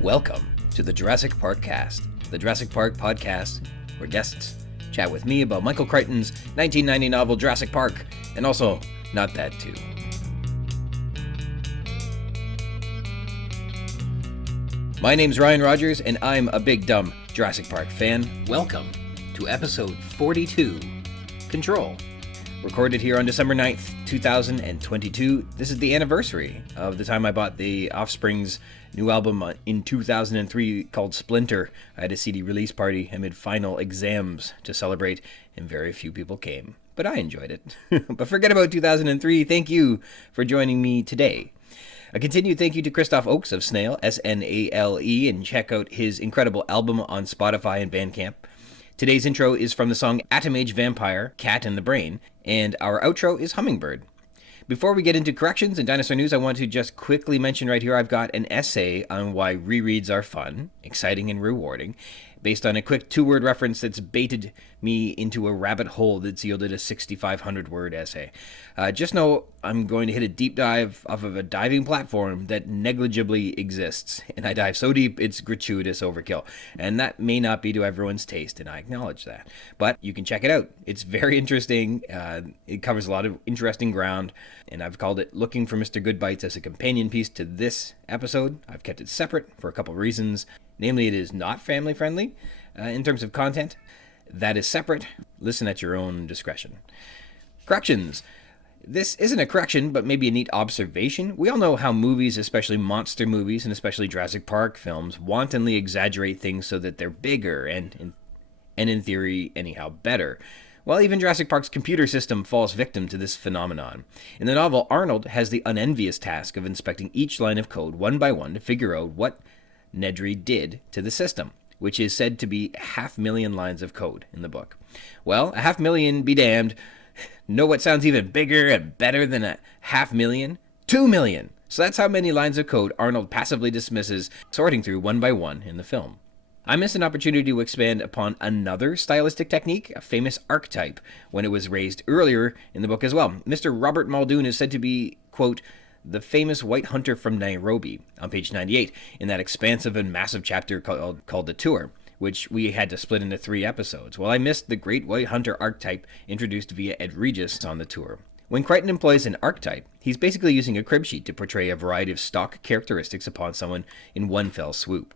Welcome to the Jurassic Park-Cast, the Jurassic Park podcast, where guests chat with me about Michael Crichton's 1990 novel Jurassic Park, and also not that too. My name's Ryan Rogers, and I'm a big dumb Jurassic Park fan. Welcome to episode 42, Control. Recorded here on December 9th, 2022. This is the anniversary of the time I bought the Offspring's new album in 2003 called Splinter. I had a CD release party amid final exams to celebrate, and very few people came. But I enjoyed it. But forget about 2003. Thank you for joining me today. A continued thank you to Christoph Oakes of Snail, S-N-A-L-E, and check out his incredible album on Spotify and Bandcamp. Today's intro is from the song Atom Age Vampire, Cat in the Brain, and our outro is Hummingbird. Before we get into corrections and dinosaur news, I want to just quickly mention right here I've got an essay on why rereads are fun, exciting, and rewarding, based on a quick two-word reference that's baited me into a rabbit hole that's yielded a 6,500-word essay. Just know I'm going to hit a deep dive off of a diving platform that negligibly exists, and I dive so deep it's gratuitous overkill, and that may not be to everyone's taste, and I acknowledge that. But you can check it out. It's very interesting. It covers a lot of interesting ground, and I've called it Looking for Mr. Goodbites as a companion piece to this episode. I've kept it separate for a couple of reasons. Namely, it is not family-friendly in terms of content. That is separate. Listen at your own discretion. Corrections. This isn't a correction, but maybe a neat observation. We all know how movies, especially monster movies, and especially Jurassic Park films, wantonly exaggerate things so that they're bigger and in theory, anyhow, better. Well, even Jurassic Park's computer system falls victim to this phenomenon. In the novel, Arnold has the unenvious task of inspecting each line of code one by one to figure out what Nedry did to the system, which is said to be 500,000 lines of code in the book. Well, 500,000 be damned. Know what sounds even bigger and better than 500,000? 2 million! So that's how many lines of code Arnold passively dismisses, sorting through one by one in the film. I missed an opportunity to expand upon another stylistic technique, a famous archetype, when it was raised earlier in the book as well. Mr. Robert Muldoon is said to be, quote, the famous white hunter from Nairobi, on page 98, in that expansive and massive chapter called The Tour, which we had to split into 3 episodes. Well, I missed the great white hunter archetype introduced via Ed Regis on The Tour. When Crichton employs an archetype, he's basically using a crib sheet to portray a variety of stock characteristics upon someone in one fell swoop.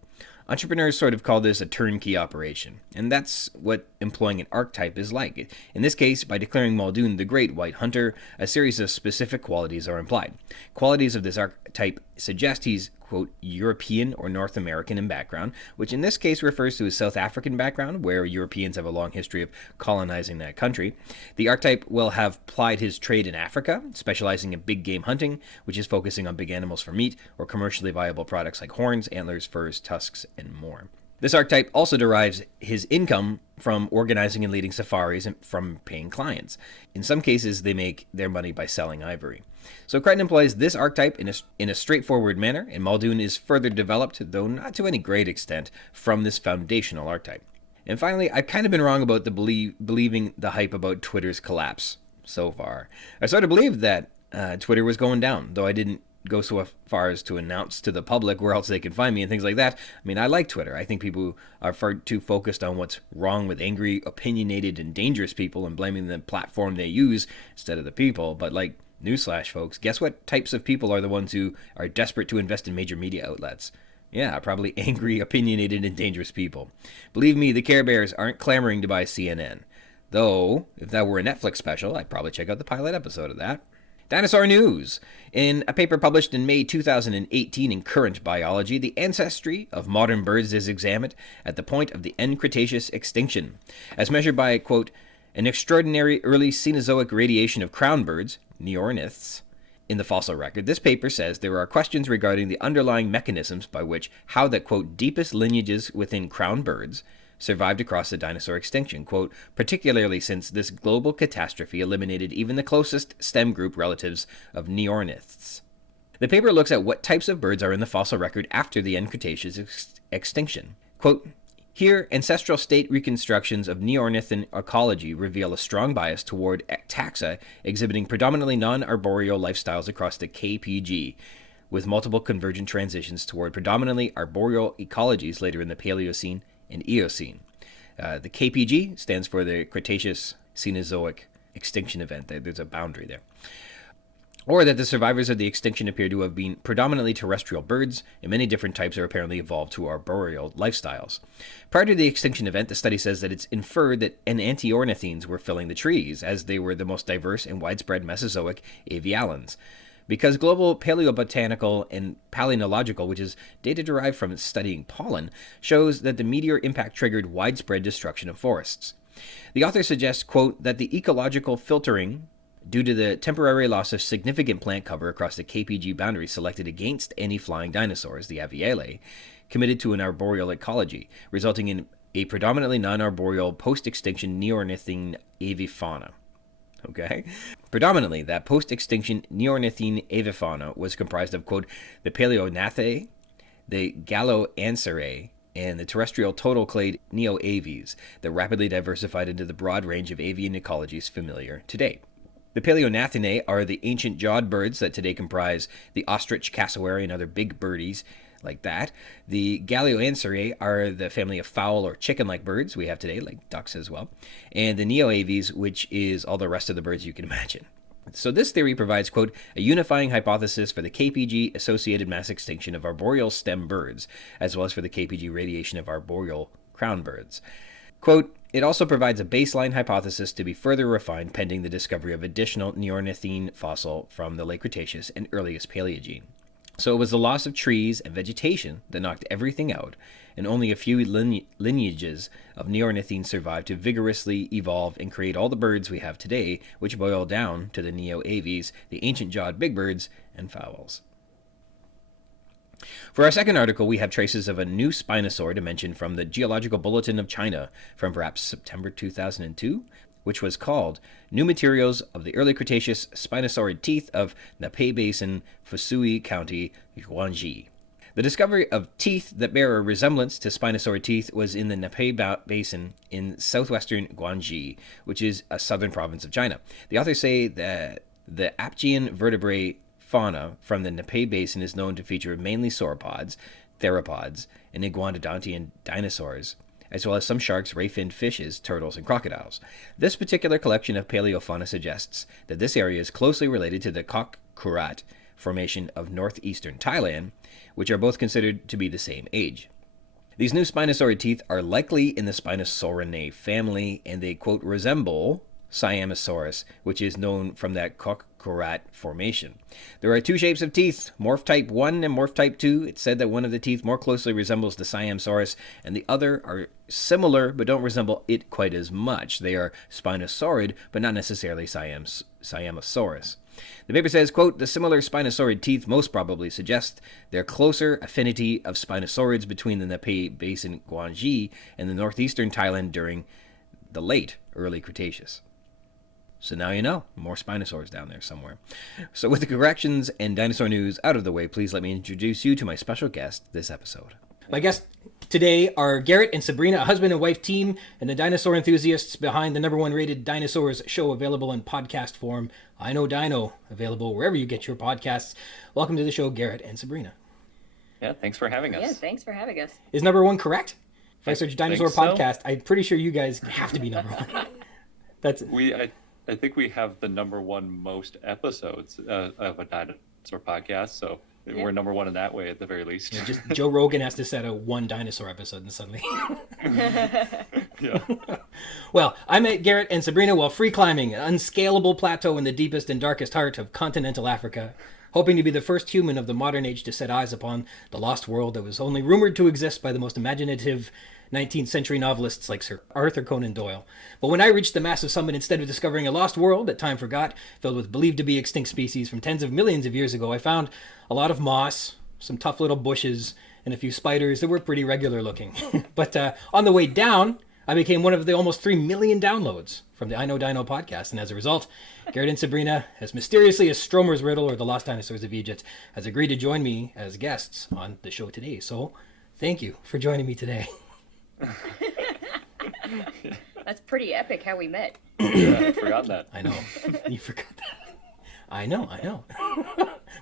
Entrepreneurs sort of call this a turnkey operation, and that's what employing an archetype is like. In this case, by declaring Muldoon the Great White Hunter, a series of specific qualities are implied. Qualities of this archetype suggest he's, quote, European or North American in background, which in this case refers to his South African background, where Europeans have a long history of colonizing that country. The archetype will have plied his trade in Africa, specializing in big game hunting, which is focusing on big animals for meat, or commercially viable products like horns, antlers, furs, tusks, and more. This archetype also derives his income from organizing and leading safaris and from paying clients. In some cases, they make their money by selling ivory. So Crichton employs this archetype in a straightforward manner, and Muldoon is further developed, though not to any great extent, from this foundational archetype. And finally, I've kind of been wrong about the believing the hype about Twitter's collapse so far. I sort of believed that Twitter was going down, though I didn't go so far as to announce to the public where else they can find me and things like that. I mean, I like Twitter. I think people are far too focused on what's wrong with angry, opinionated, and dangerous people and blaming the platform they use instead of the people. But like, newsflash, folks, guess what types of people are the ones who are desperate to invest in major media outlets? Yeah, probably angry, opinionated, and dangerous people. Believe me, the Care Bears aren't clamoring to buy CNN. Though, if that were a Netflix special, I'd probably check out the pilot episode of that. Dinosaur news. In a paper published in May 2018 in Current Biology, the ancestry of modern birds is examined at the point of the End-Cretaceous extinction, as measured by, quote, an extraordinary early Cenozoic radiation of crown birds, neorniths, in the fossil record. This paper says there are questions regarding the underlying mechanisms by which how the, quote, deepest lineages within crown birds survived across the dinosaur extinction, quote, particularly since this global catastrophe eliminated even the closest stem group relatives of neorniths. The paper looks at what types of birds are in the fossil record after the End-Cretaceous extinction. Quote, here, ancestral state reconstructions of neornithan ecology reveal a strong bias toward taxa exhibiting predominantly non-arboreal lifestyles across the KPG, with multiple convergent transitions toward predominantly arboreal ecologies later in the Paleocene and Eocene. The KPG stands for the Cretaceous Cenozoic Extinction Event. There's a boundary there. Or that the survivors of the extinction appear to have been predominantly terrestrial birds, and many different types are apparently evolved to arboreal lifestyles. Prior to the extinction event, the study says that it's inferred that enantiornithines were filling the trees, as they were the most diverse and widespread Mesozoic avialans. Because global paleobotanical and palynological, which is data derived from studying pollen, shows that the meteor impact triggered widespread destruction of forests. The author suggests, quote, that the ecological filtering due to the temporary loss of significant plant cover across the KPG boundary selected against any flying dinosaurs, the avialae, committed to an arboreal ecology, resulting in a predominantly non-arboreal post-extinction neornithine avifauna. Okay? Predominantly, that post-extinction neornithine avifauna was comprised of, quote, the Paleognathae, the Galloanserae, and the terrestrial total clade Neoaves that rapidly diversified into the broad range of avian ecologies familiar today. The Paleognathinae are the ancient jawed birds that today comprise the ostrich, cassowary, and other big birdies like that. The Galloanserae are the family of fowl or chicken-like birds we have today, like ducks as well. And the Neoaves, which is all the rest of the birds you can imagine. So this theory provides, quote, a unifying hypothesis for the KPG-associated mass extinction of arboreal stem birds, as well as for the KPG radiation of arboreal crown birds. Quote, it also provides a baseline hypothesis to be further refined pending the discovery of additional neornithine fossil from the late Cretaceous and earliest Paleogene. So it was the loss of trees and vegetation that knocked everything out, and only a few lineages of neornithine survived to vigorously evolve and create all the birds we have today, which boil down to the Neoaves, the ancient jawed big birds, and fowls. For our second article, we have traces of a new spinosaurid mentioned from the Geological Bulletin of China from perhaps September 2002, which was called New Materials of the Early Cretaceous Spinosaurid Teeth of Napai Basin, Fusui County, Guangxi. The discovery of teeth that bear a resemblance to spinosaurid teeth was in the Napai Basin in southwestern Guangxi, which is a southern province of China. The authors say that the Aptian vertebrate fauna from the Napai Basin is known to feature mainly sauropods, theropods, and iguanodontian dinosaurs, as well as some sharks, ray-finned fishes, turtles, and crocodiles. This particular collection of paleofauna suggests that this area is closely related to the Kok Kurat Formation of northeastern Thailand, which are both considered to be the same age. These new spinosaurid teeth are likely in the Spinosaurinae family, and they, quote, resemble Siamosaurus, which is known from that Kok Kurat formation. There are two shapes of teeth, morph type 1 and morph type 2. It's said that one of the teeth more closely resembles the Siamosaurus, and the other are similar but don't resemble it quite as much. They are spinosaurid, but not necessarily Siamosaurus. The paper says, quote, the similar spinosaurid teeth most probably suggest their closer affinity of spinosaurids between the Napai Basin Guangxi and the northeastern Thailand during the late Early Cretaceous. So now you know, more spinosaurs down there somewhere. So with the corrections and dinosaur news out of the way, please let me introduce you to my special guest this episode. My guests today are Garret and Sabrina, a husband and wife team, and the dinosaur enthusiasts behind the #1 rated dinosaurs show available in podcast form, I Know Dino, available wherever you get your podcasts. Welcome to the show, Garret and Sabrina. Yeah, thanks for having us. Yeah, thanks for having us. Is #1 correct? If I search dinosaur so. podcast, I'm pretty sure you guys have to be #1. That's I think we have the #1 most episodes of a dinosaur podcast, so we're #1 in that way at the very least. just Joe Rogan has to set a one dinosaur episode and suddenly. Yeah. Well, I met Garret and Sabrina while free climbing an unscalable plateau in the deepest and darkest heart of continental Africa, hoping to be the first human of the modern age to set eyes upon the lost world that was only rumored to exist by the most imaginative 19th century novelists like Sir Arthur Conan Doyle. But when I reached the massive summit, instead of discovering a lost world that time forgot, filled with believed to be extinct species from tens of millions of years ago, I found a lot of moss, some tough little bushes, and a few spiders that were pretty regular looking. But on the way down, I became one of the almost 3 million downloads from the I Know Dino podcast, and as a result, Garret and Sabrina, as mysteriously as Stromer's Riddle or the Lost Dinosaurs of Egypt, has agreed to join me as guests on the show today. So, thank you for joining me today. That's pretty epic how we met. Yeah, I forgot that. I know. You forgot that. I know.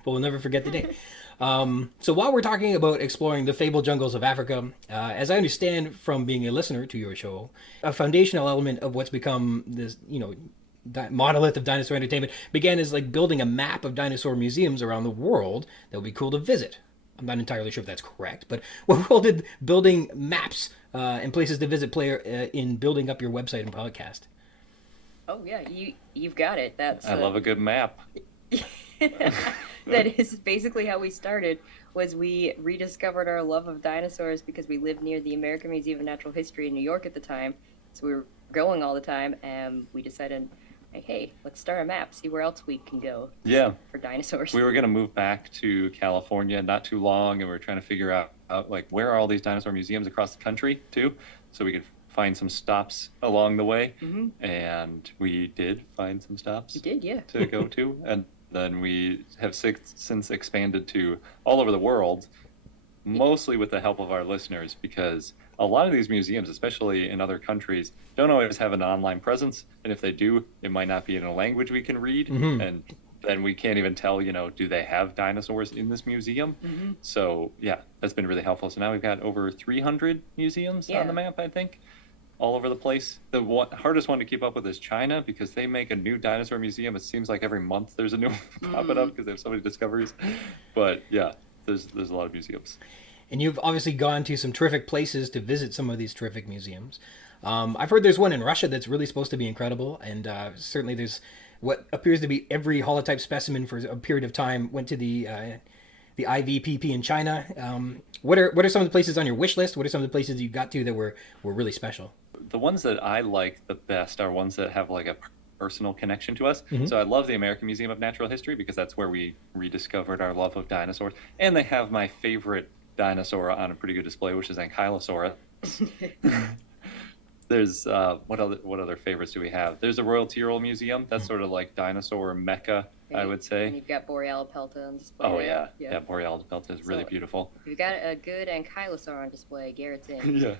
But we'll never forget the day. So while we're talking about exploring the fabled jungles of Africa, as I understand from being a listener to your show, a foundational element of what's become this, monolith of dinosaur entertainment began as like building a map of dinosaur museums around the world that would be cool to visit. I'm not entirely sure if that's correct, but what role did building maps and places to visit play in building up your website and podcast? Oh yeah, you've got it. I love a good map. That is basically how we started. Was we rediscovered our love of dinosaurs because we lived near the American Museum of Natural History in New York at the time, so we were going all the time, and we decided, like, hey, let's start a map, see where else we can go. Yeah. For dinosaurs. We were going to move back to California not too long, and we were trying to figure out like where are all these dinosaur museums across the country too, so we could find some stops along the way. Mm-hmm. And we did find some stops. We did, yeah. To go to, and then we have since expanded to all over the world, mostly with the help of our listeners, because a lot of these museums, especially in other countries, don't always have an online presence, and if they do, it might not be in a language we can read, and then we can't even tell, do they have dinosaurs in this museum? Mm-hmm. So yeah, that's been really helpful. So now we've got over 300 museums on the map, I think, all over the place. The hardest one to keep up with is China, because they make a new dinosaur museum. It seems like every month there's a new one popping up because they have so many discoveries. But yeah, there's a lot of museums. And you've obviously gone to some terrific places to visit some of these terrific museums. I've heard there's one in Russia that's really supposed to be incredible, and certainly there's what appears to be every holotype specimen for a period of time went to the IVPP in China. What are some of the places on your wish list? What are some of the places you got to that were really special? The ones that I like the best are ones that have like a personal connection to us. Mm-hmm. So I love the American Museum of Natural History because that's where we rediscovered our love of dinosaurs. And they have my favorite dinosaur on a pretty good display, which is Ankylosaurus. There's what other favorites do we have? There's the Royal Tyrrell Museum. That's sort of like dinosaur mecca, I would say. And you've got Borealopelta on display. Oh there. yeah, Borealopelta is really beautiful. If you've got a good Ankylosaur on display, Garrett's in. Yeah.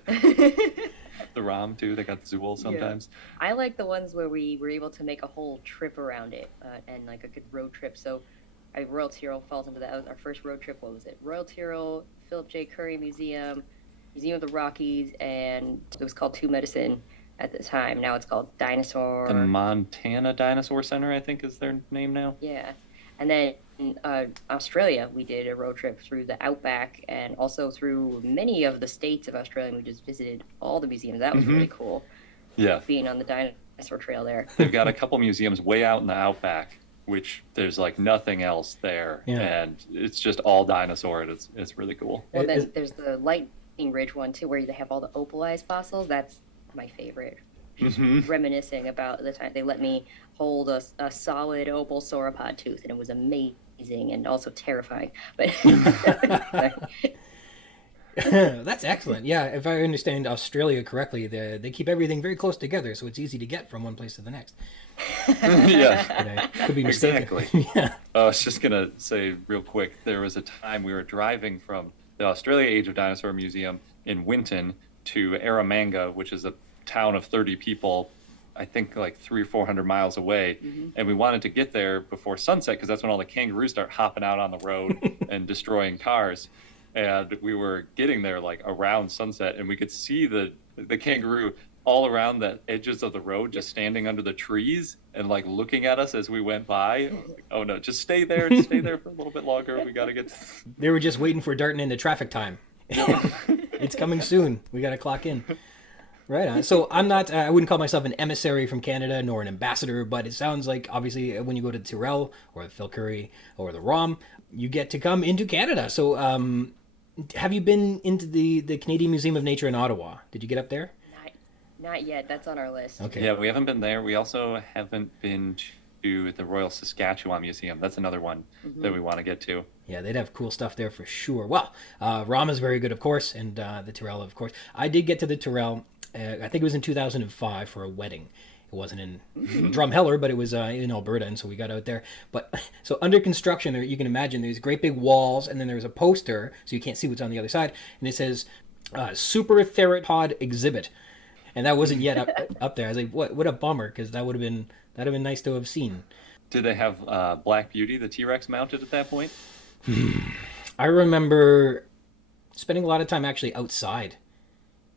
The ROM too. They got the Zool sometimes. Yeah. I like the ones where we were able to make a whole trip around it, and like a good road trip. So Royal Tyrrell falls into that. Our first road trip, what was it? Royal Tyrrell, Philip J. Curry Museum, Museum of the Rockies, and it was called Two Medicine at the time. Now it's called Dinosaur. The Montana Dinosaur Center, I think, is their name now. Yeah. And then in Australia, we did a road trip through the outback and also through many of the states of Australia. We just visited all the museums. That was really cool. Yeah. Being on the dinosaur trail there. They've got a couple museums way out in the outback, which there's like nothing else there. Yeah. And it's just all dinosaur. It's really cool. Well, then there's the Lightning Ridge one, too, where they have all the opalized fossils. That's my favorite. Just reminiscing about the time they let me hold a solid opal sauropod tooth, and it was amazing and also terrifying. But That's excellent. Yeah, if I understand Australia correctly, they keep everything very close together, so it's easy to get from one place to the next. Yeah. But I could be mistaken. Exactly. Yeah. I was just going to say real quick, there was a time we were driving from the Australia Age of Dinosaur Museum in Winton to Eromanga, which is a town of 30 people, I think like 300 or 400 miles away. And we wanted to get there before sunset because that's when all the kangaroos start hopping out on the road and destroying cars. And we were getting there like around sunset, and we could see the kangaroo all around the edges of the road, just standing under the trees and like looking at us as we went by. Like, oh no, just stay there for a little bit longer. We got to get. They were just waiting for darting into traffic time. It's coming soon. We got to clock in. Right on. So I'm not, I wouldn't call myself an emissary from Canada nor an ambassador, but it sounds like obviously when you go to the Tyrrell or the Phil Curry or the ROM, you get to come into Canada. So have you been into the Canadian Museum of Nature in Ottawa? Did you get up there? Not yet. That's on our list. Okay. Yeah, we haven't been there. We also haven't been to the Royal Saskatchewan Museum. That's another one that we want to get to. Yeah, they'd have cool stuff there for sure. Well, ROM is very good, of course, and the Tyrrell, of course. I did get to the Tyrrell, I think it was in 2005 for a wedding. It wasn't in Drumheller, but it was in Alberta, and so we got out there. But so under construction, there you can imagine there's great big walls, and then there's a poster, so you can't see what's on the other side, and it says Super Theropod Exhibit, and that wasn't yet up there. I was like, what a bummer, because that would have been nice to have seen. Did they have Black Beauty, the T-Rex, mounted at that point? I remember spending a lot of time actually outside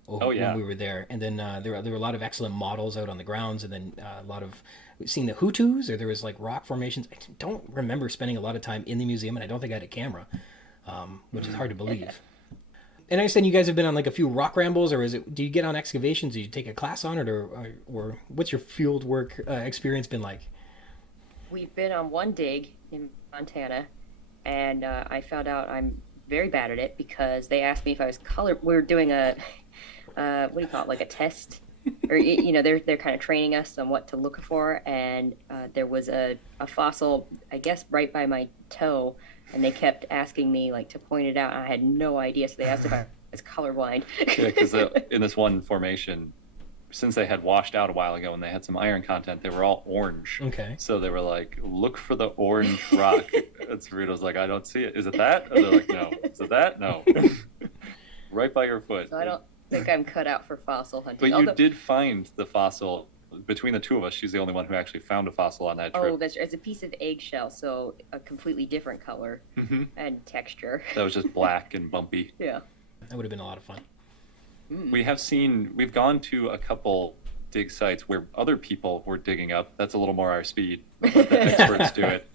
when we were there. And then there were a lot of excellent models out on the grounds, and then a lot of seeing the Hutus, or there was like rock formations. I don't remember spending a lot of time in the museum, and I don't think I had a camera, which is hard to believe. And I understand you guys have been on like a few rock rambles, or do you get on excavations? Do you take a class on it, or what's your field work experience been like? We've been on one dig in Montana, and I found out I'm very bad at it because they asked me if I was color. We were doing a what do you call it, like a test, or they're kind of training us on what to look for, and there was a fossil, I guess, right by my toe, and they kept asking me like to point it out, and I had no idea, so they asked if I was colorblind. Yeah, because in this one formation, since they had washed out a while ago and they had some iron content, they were all orange. Okay. So they were like, look for the orange rock. And Sabrina was like, I don't see it. Is it that? And they're like, no. Is it that? No. Right by your foot. So I don't think I'm cut out for fossil hunting. But you did find the fossil. Between the two of us, she's the only one who actually found a fossil on that trip. Oh, that's right. It's a piece of eggshell, so a completely different color and texture. That was just black and bumpy. Yeah. That would have been a lot of fun. We've gone to a couple dig sites where other people were digging up. That's a little more our speed. But the experts do it.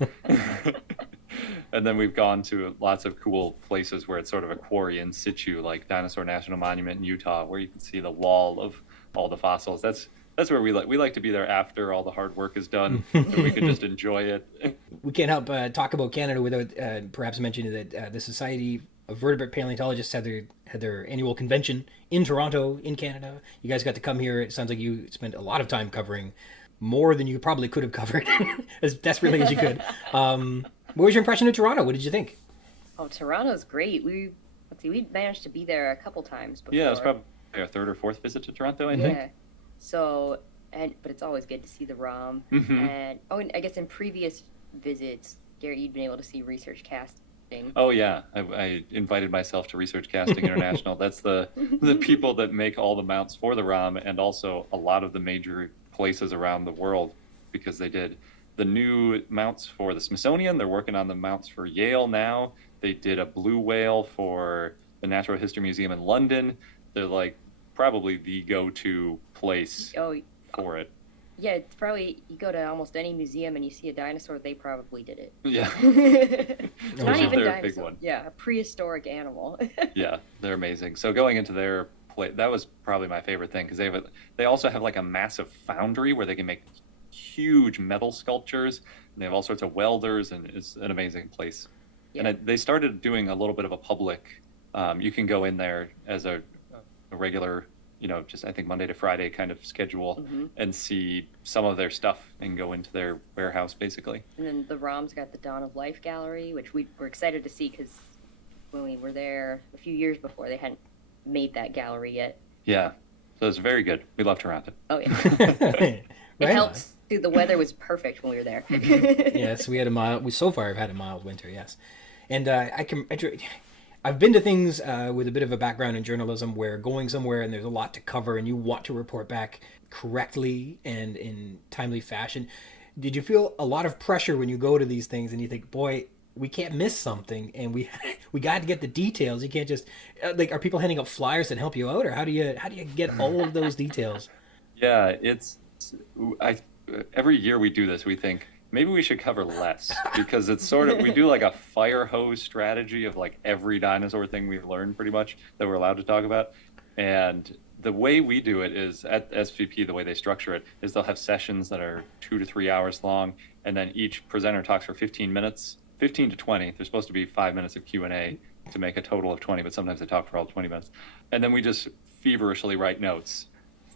And then we've gone to lots of cool places where it's sort of a quarry in situ, like Dinosaur National Monument in Utah, where you can see the wall of all the fossils. That's where we like to be there after all the hard work is done, so we can just enjoy it. We can't help talk about Canada without perhaps mentioning that the Society of Vertebrate Paleontologists had their annual convention in Toronto, in Canada. You guys got to come here. It sounds like you spent a lot of time covering more than you probably could have covered as desperately as you could. What was your impression of Toronto? What did you think? Oh, Toronto's great. We managed to be there a couple times before. Yeah, it was probably our third or fourth visit to Toronto, I think. Yeah. So, but it's always good to see the ROM. And I guess in previous visits, Garrett, you'd been able to see Research Casting. Oh yeah, I invited myself to Research Casting International. That's the people that make all the mounts for the ROM, and also a lot of the major places around the world, because they did the new mounts for the Smithsonian. They're working on the mounts for Yale now. They did a blue whale for the Natural History Museum in London. They're like probably the go-to place for it. Yeah, it's probably, you go to almost any museum and you see a dinosaur, they probably did it. Yeah. It's not even they're dinosaur. a big one. Yeah, a prehistoric animal. Yeah, they're amazing. So going into their place, that was probably my favorite thing, because they also have like a massive foundry where they can make huge metal sculptures, and they have all sorts of welders, and it's an amazing place. Yeah. And they started doing a little bit of a public, you can go in there as a regular, just I think Monday to Friday kind of schedule, and see some of their stuff and go into their warehouse basically. And then the ROM's got the Dawn of Life gallery, which we were excited to see because when we were there a few years before, they hadn't made that gallery yet. Yeah, so it's very good. We love Toronto. Oh yeah. It helped. The weather was perfect when we were there. Yes, we so far have had a mild winter. Yes, and I've been to things with a bit of a background in journalism where going somewhere and there's a lot to cover and you want to report back correctly and in timely fashion. Did you feel a lot of pressure when you go to these things and you think, boy, we can't miss something, and we got to get the details? You can't just are people handing out flyers that help you out, or how do you get all of those details? Yeah, every year we do this, we think maybe we should cover less, because it's sort of, we do like a fire hose strategy of like every dinosaur thing we've learned pretty much that we're allowed to talk about. And the way we do it is at SVP, the way they structure it is they'll have sessions that are 2 to 3 hours long, and then each presenter talks for 15 minutes, 15 to 20. There's supposed to be 5 minutes of Q&A to make a total of 20, but sometimes they talk for all 20 minutes. And then we just feverishly write notes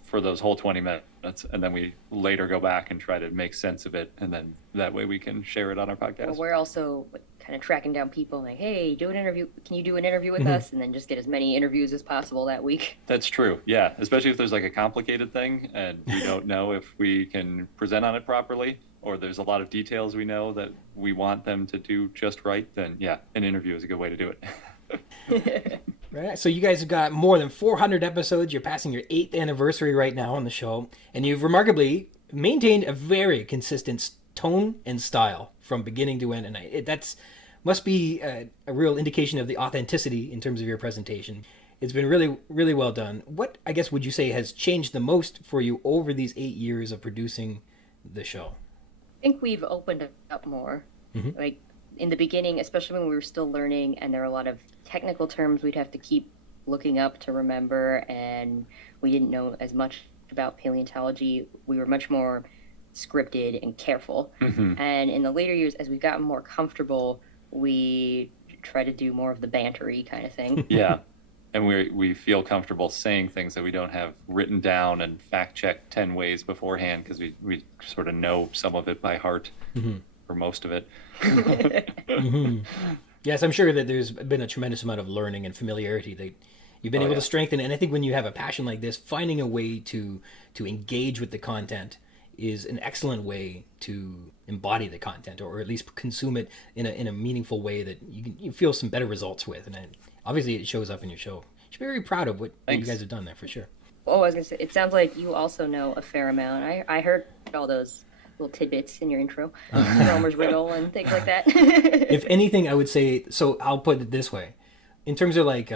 for those whole 20 minutes, and then we later go back and try to make sense of it, and then that way we can share it on our podcast. Well, we're also kind of tracking down people like, hey, do an interview. Can you do an interview with us? And then just get as many interviews as possible that week. That's true. Yeah, especially if there's like a complicated thing and we don't know if we can present on it properly, or there's a lot of details we know that we want them to do just right, then yeah, an interview is a good way to do it. Right. So you guys have got more than 400 episodes. You're passing your 8th anniversary right now on the show, and you've remarkably maintained a very consistent tone and style from beginning to end, and that's must be a real indication of the authenticity in terms of your presentation. It's been really, really well done. What, I guess, would you say has changed the most for you over these 8 years of producing the show? I think we've opened up more. Like in the beginning, especially when we were still learning, and there are a lot of technical terms we'd have to keep looking up to remember, and we didn't know as much about paleontology. We were much more scripted and careful. And in the later years, as we've gotten more comfortable, we try to do more of the bantery kind of thing. Yeah. And we feel comfortable saying things that we don't have written down and fact checked 10 ways beforehand, because we sort of know some of it by heart, or most of it. Yes, I'm sure that there's been a tremendous amount of learning and familiarity that you've been able to strengthen. And I think when you have a passion like this, finding a way to engage with the content is an excellent way to embody the content, or at least consume it in a meaningful way that you feel some better results with. And obviously it shows up in your show. You should be very proud of what you guys have done there, for sure. Oh, I was going to say, it sounds like you also know a fair amount. I heard all those little tidbits in your intro, Elmer's riddle and things like that. If anything, I would say, so I'll put it this way. In terms of like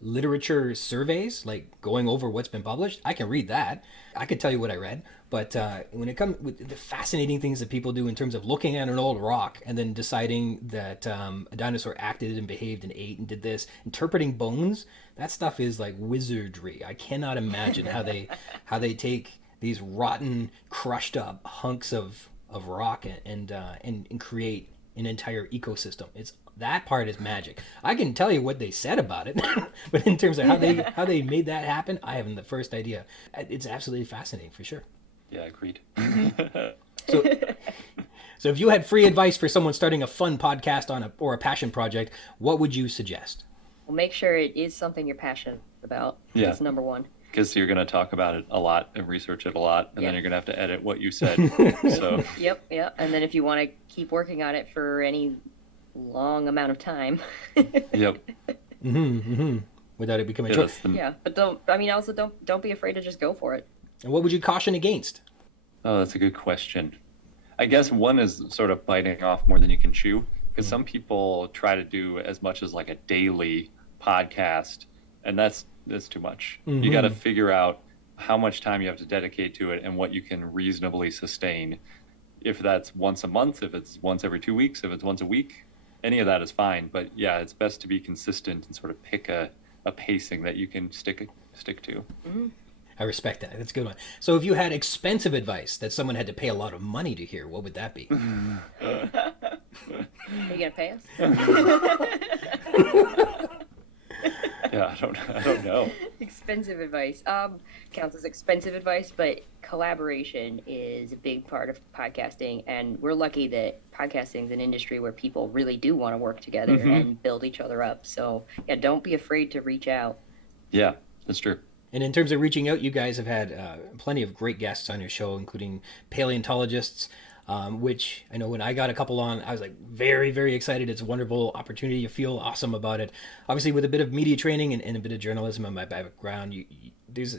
literature surveys, like going over what's been published, I can read that. I could tell you what I read. But when it comes with the fascinating things that people do in terms of looking at an old rock and then deciding that a dinosaur acted and behaved and ate and did this, interpreting bones, that stuff is like wizardry. I cannot imagine how they take these rotten, crushed up hunks of rock and create an entire ecosystem. That part is magic. I can tell you what they said about it, but in terms of how they made that happen, I haven't the first idea. It's absolutely fascinating, for sure. Yeah, agreed. So if you had free advice for someone starting a fun podcast or a passion project, what would you suggest? Well, make sure it is something you're passionate about. Yeah. That's number one. Because you're going to talk about it a lot and research it a lot, and then you're going to have to edit what you said. So. Yep. And then if you want to keep working on it for any long amount of time. Yep. Without it becoming a chore. Yeah, but don't be afraid to just go for it. And what would you caution against? Oh, that's a good question. I guess one is sort of biting off more than you can chew, because some people try to do as much as like a daily podcast, and that's too much. You got to figure out how much time you have to dedicate to it and what you can reasonably sustain. If that's once a month, if it's once every 2 weeks, if it's once a week, any of that is fine. But yeah, it's best to be consistent and sort of pick a pacing that you can stick to. I respect that. That's a good one. So if you had expensive advice that someone had to pay a lot of money to hear, what would that be? Are you gonna pay us? Yeah, I don't know. Expensive advice. Counts as expensive advice, but collaboration is a big part of podcasting, and we're lucky that podcasting is an industry where people really do want to work together and build each other up. So yeah, don't be afraid to reach out. Yeah, that's true. And in terms of reaching out, you guys have had plenty of great guests on your show, including paleontologists, which I know when I got a couple on, I was like very, very excited. It's a wonderful opportunity. You feel awesome about it. Obviously, with a bit of media training and a bit of journalism in my background, there's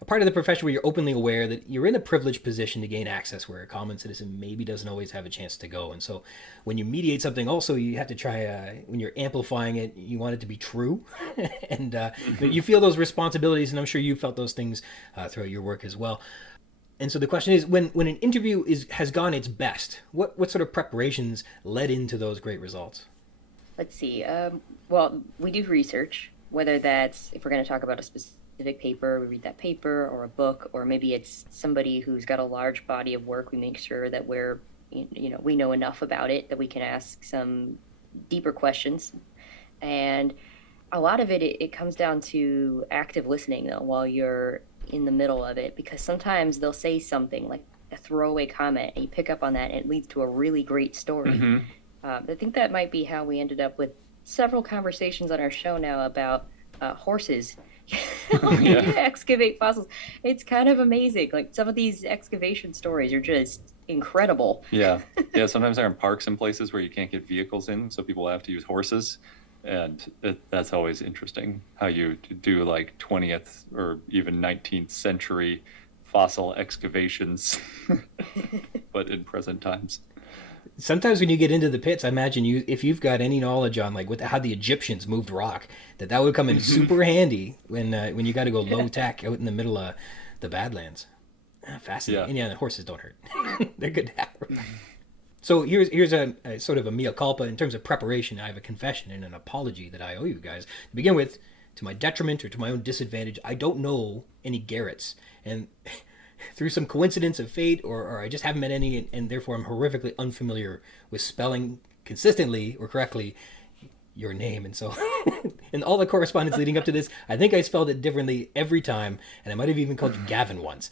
a part of the profession where you're openly aware that you're in a privileged position to gain access where a common citizen maybe doesn't always have a chance to go. And so when you mediate something, also you have to try, when you're amplifying it, you want it to be true. And you feel those responsibilities, and I'm sure you felt those things throughout your work as well. And so the question is, when an interview has gone its best, what sort of preparations led into those great results? Let's see. Well, we do research, whether that's, if we're going to talk about a specific paper, we read that paper, or a book, or maybe it's somebody who's got a large body of work. We make sure that we know enough about it that we can ask some deeper questions. And a lot of it comes down to active listening, though, while you're in the middle of it, because sometimes they'll say something like a throwaway comment and you pick up on that and it leads to a really great story. I think that might be how we ended up with several conversations on our show now about horses. Excavate fossils. It's kind of amazing. Like, some of these excavation stories are just incredible. Yeah. Sometimes they're in parks and places where you can't get vehicles in, so people have to use horses. And that's always interesting, how you do like 20th or even 19th century fossil excavations, but in present times. Sometimes when you get into the pits, I imagine if you've got any knowledge on like how the Egyptians moved rock, that would come in super handy when you got to go low tech out in the middle of the Badlands. Fascinating. Yeah. And yeah, the horses don't hurt. They're good to have. So here's a sort of a mea culpa in terms of preparation. I have a confession and an apology that I owe you guys. To begin with, to my detriment or to my own disadvantage, I don't know any Garrets. And through some coincidence of fate, or I just haven't met any, and therefore I'm horrifically unfamiliar with spelling consistently or correctly your name. And so in all the correspondence leading up to this, I think I spelled it differently every time, and I might have even called you Gavin once.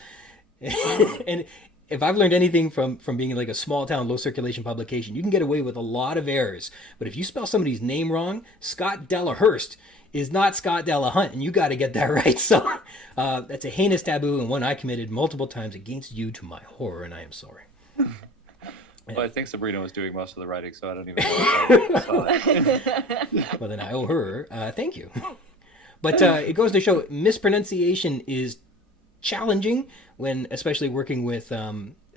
And if I've learned anything from being like a small town, low circulation publication, you can get away with a lot of errors. But if you spell somebody's name wrong, Scott Delahurst is not Scott Delahunt, and you got to get that right. So that's a heinous taboo and one I committed multiple times against you to my horror, and I am sorry. Well, I think Sabrina was doing most of the writing, so I don't even know. Well, then I owe her thank you. But it goes to show mispronunciation is challenging when especially working with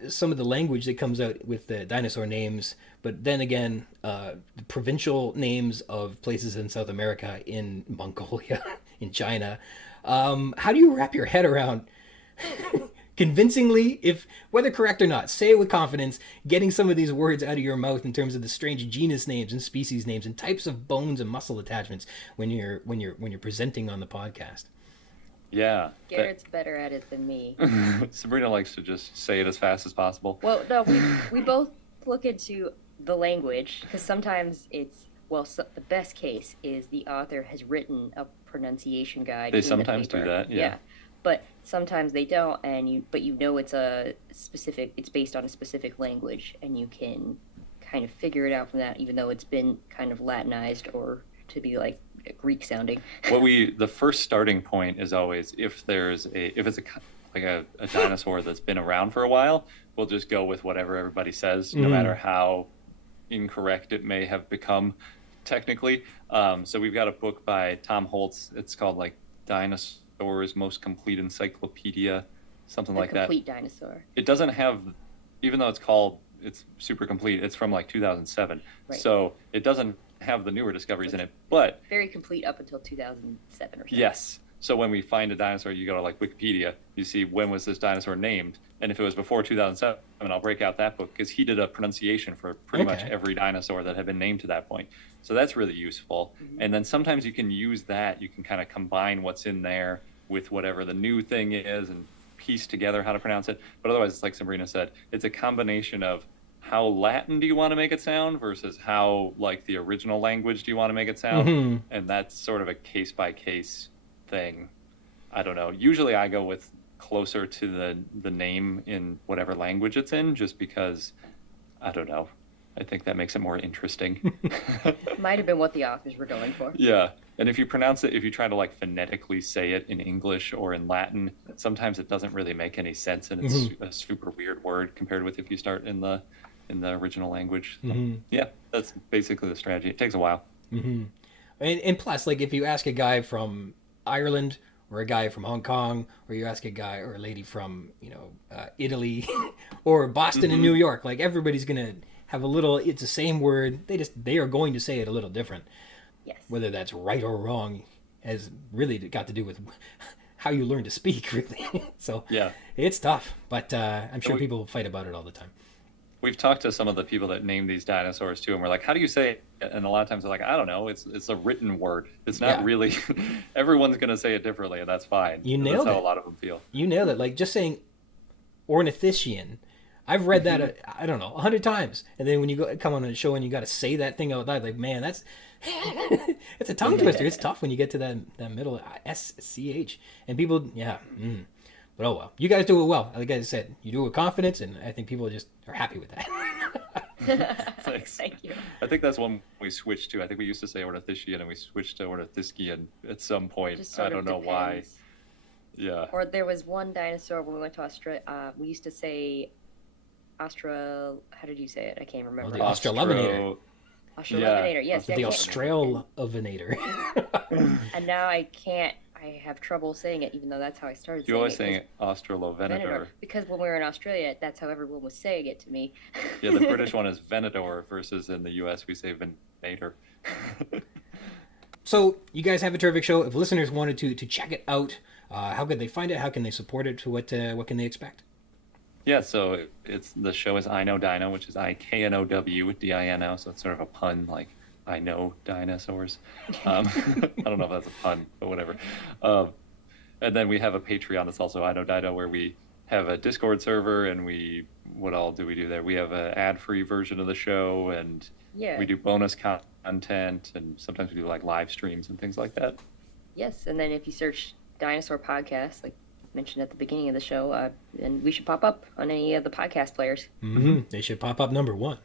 some of the language that comes out with the dinosaur names, but then again the provincial names of places in South America, in Mongolia, in China. How do you wrap your head around convincingly, if whether correct or not, say it with confidence, getting some of these words out of your mouth in terms of the strange genus names and species names and types of bones and muscle attachments when you're presenting on the podcast? Yeah. Garrett's better at it than me. Sabrina likes to just say it as fast as possible. Well, no, we both look into the language, because sometimes it's, the best case is the author has written a pronunciation guide. They sometimes do that, yeah. But sometimes they don't, but you know it's based on a specific language, and you can kind of figure it out from that, even though it's been kind of Latinized or to be like Greek sounding. The first starting point is always if it's a dinosaur that's been around for a while, we'll just go with whatever everybody says, no matter how incorrect it may have become technically. So we've got a book by Tom Holtz. It's called like Dinosaurs Most Complete Encyclopedia, something like that. Complete dinosaur. It doesn't have, even though it's super complete, it's from like 2007. Right. So it doesn't have the newer discoveries in it, but very complete up until 2007 or so. Yes. So when we find a dinosaur, you go to like Wikipedia, you see when was this dinosaur named, and if it was before 2007, I'll break out that book because he did a pronunciation for pretty much every dinosaur that had been named to that point. So that's really useful. Mm-hmm. And then sometimes you can use that, you can kind of combine what's in there with whatever the new thing is and piece together how to pronounce it. But otherwise, it's like Sabrina said, it's a combination of how Latin do you want to make it sound versus how like the original language do you want to make it sound? Mm-hmm. And that's sort of a case by case thing. I don't know. Usually I go with closer to the name in whatever language it's in, just because I don't know. I think that makes it more interesting. Might have been what the authors were going for. Yeah. And if you try to like phonetically say it in English or in Latin, sometimes it doesn't really make any sense, and it's a super weird word compared with if you start in the original language. So, yeah, that's basically the strategy. It takes a while. Mm-hmm. And plus, like if you ask a guy from Ireland or a guy from Hong Kong, or you ask a guy or a lady from Italy or Boston and New York, like everybody's gonna have it's the same word. They are going to say it a little different. Yes. Whether that's right or wrong has really got to do with how you learn to speak, really. So yeah, it's tough, but I'm sure people fight about it all the time. We've talked to some of the people that name these dinosaurs too, and we're like, how do you say it? And a lot of times they're like, I don't know. It's a written word. It's not really, everyone's going to say it differently, and that's fine. You nailed it. That's how a lot of them feel. You nailed it. Like just saying ornithischian. I've read that, I don't know, 100 times. And then when you come on a show and you got to say that thing out loud, like, man, that's, it's a tongue twister. It's tough when you get to that middle SCH. And people, But oh well, you guys do it well. Like I said, you do it with confidence, and I think people just are happy with that. Thanks. Thank you. I think that's one we switched to. I think we used to say ornithischian, and we switched to ornithischian at some point. I don't know why. Yeah. Or there was one dinosaur when we went to Australia. We used to say How did you say it? I can't remember. The Australovenator. Australovenator, yes. The Australovenator. And now I I have trouble saying it, even though that's how I started You saying always it. saying it Australovenador. Because when we were in Australia, that's how everyone was saying it to me. Yeah, the British one is Venador versus in the US we say Venator. So you guys have a terrific show. If listeners wanted to check it out, how could they find it? How can they support it? What can they expect? Yeah, so the show is I Know Dino, which is IKNOW, so it's sort of a pun, like I know dinosaurs. I don't know if that's a pun, but whatever. And then we have a Patreon that's also I Know Dino, where we have a Discord server, and what all do we do there? We have an ad-free version of the show, and we do bonus content, and sometimes we do like live streams and things like that. Yes, and then if you search Dinosaur Podcast, like mentioned at the beginning of the show, and we should pop up on any of the podcast players. Mm-hmm. They should pop up number 1.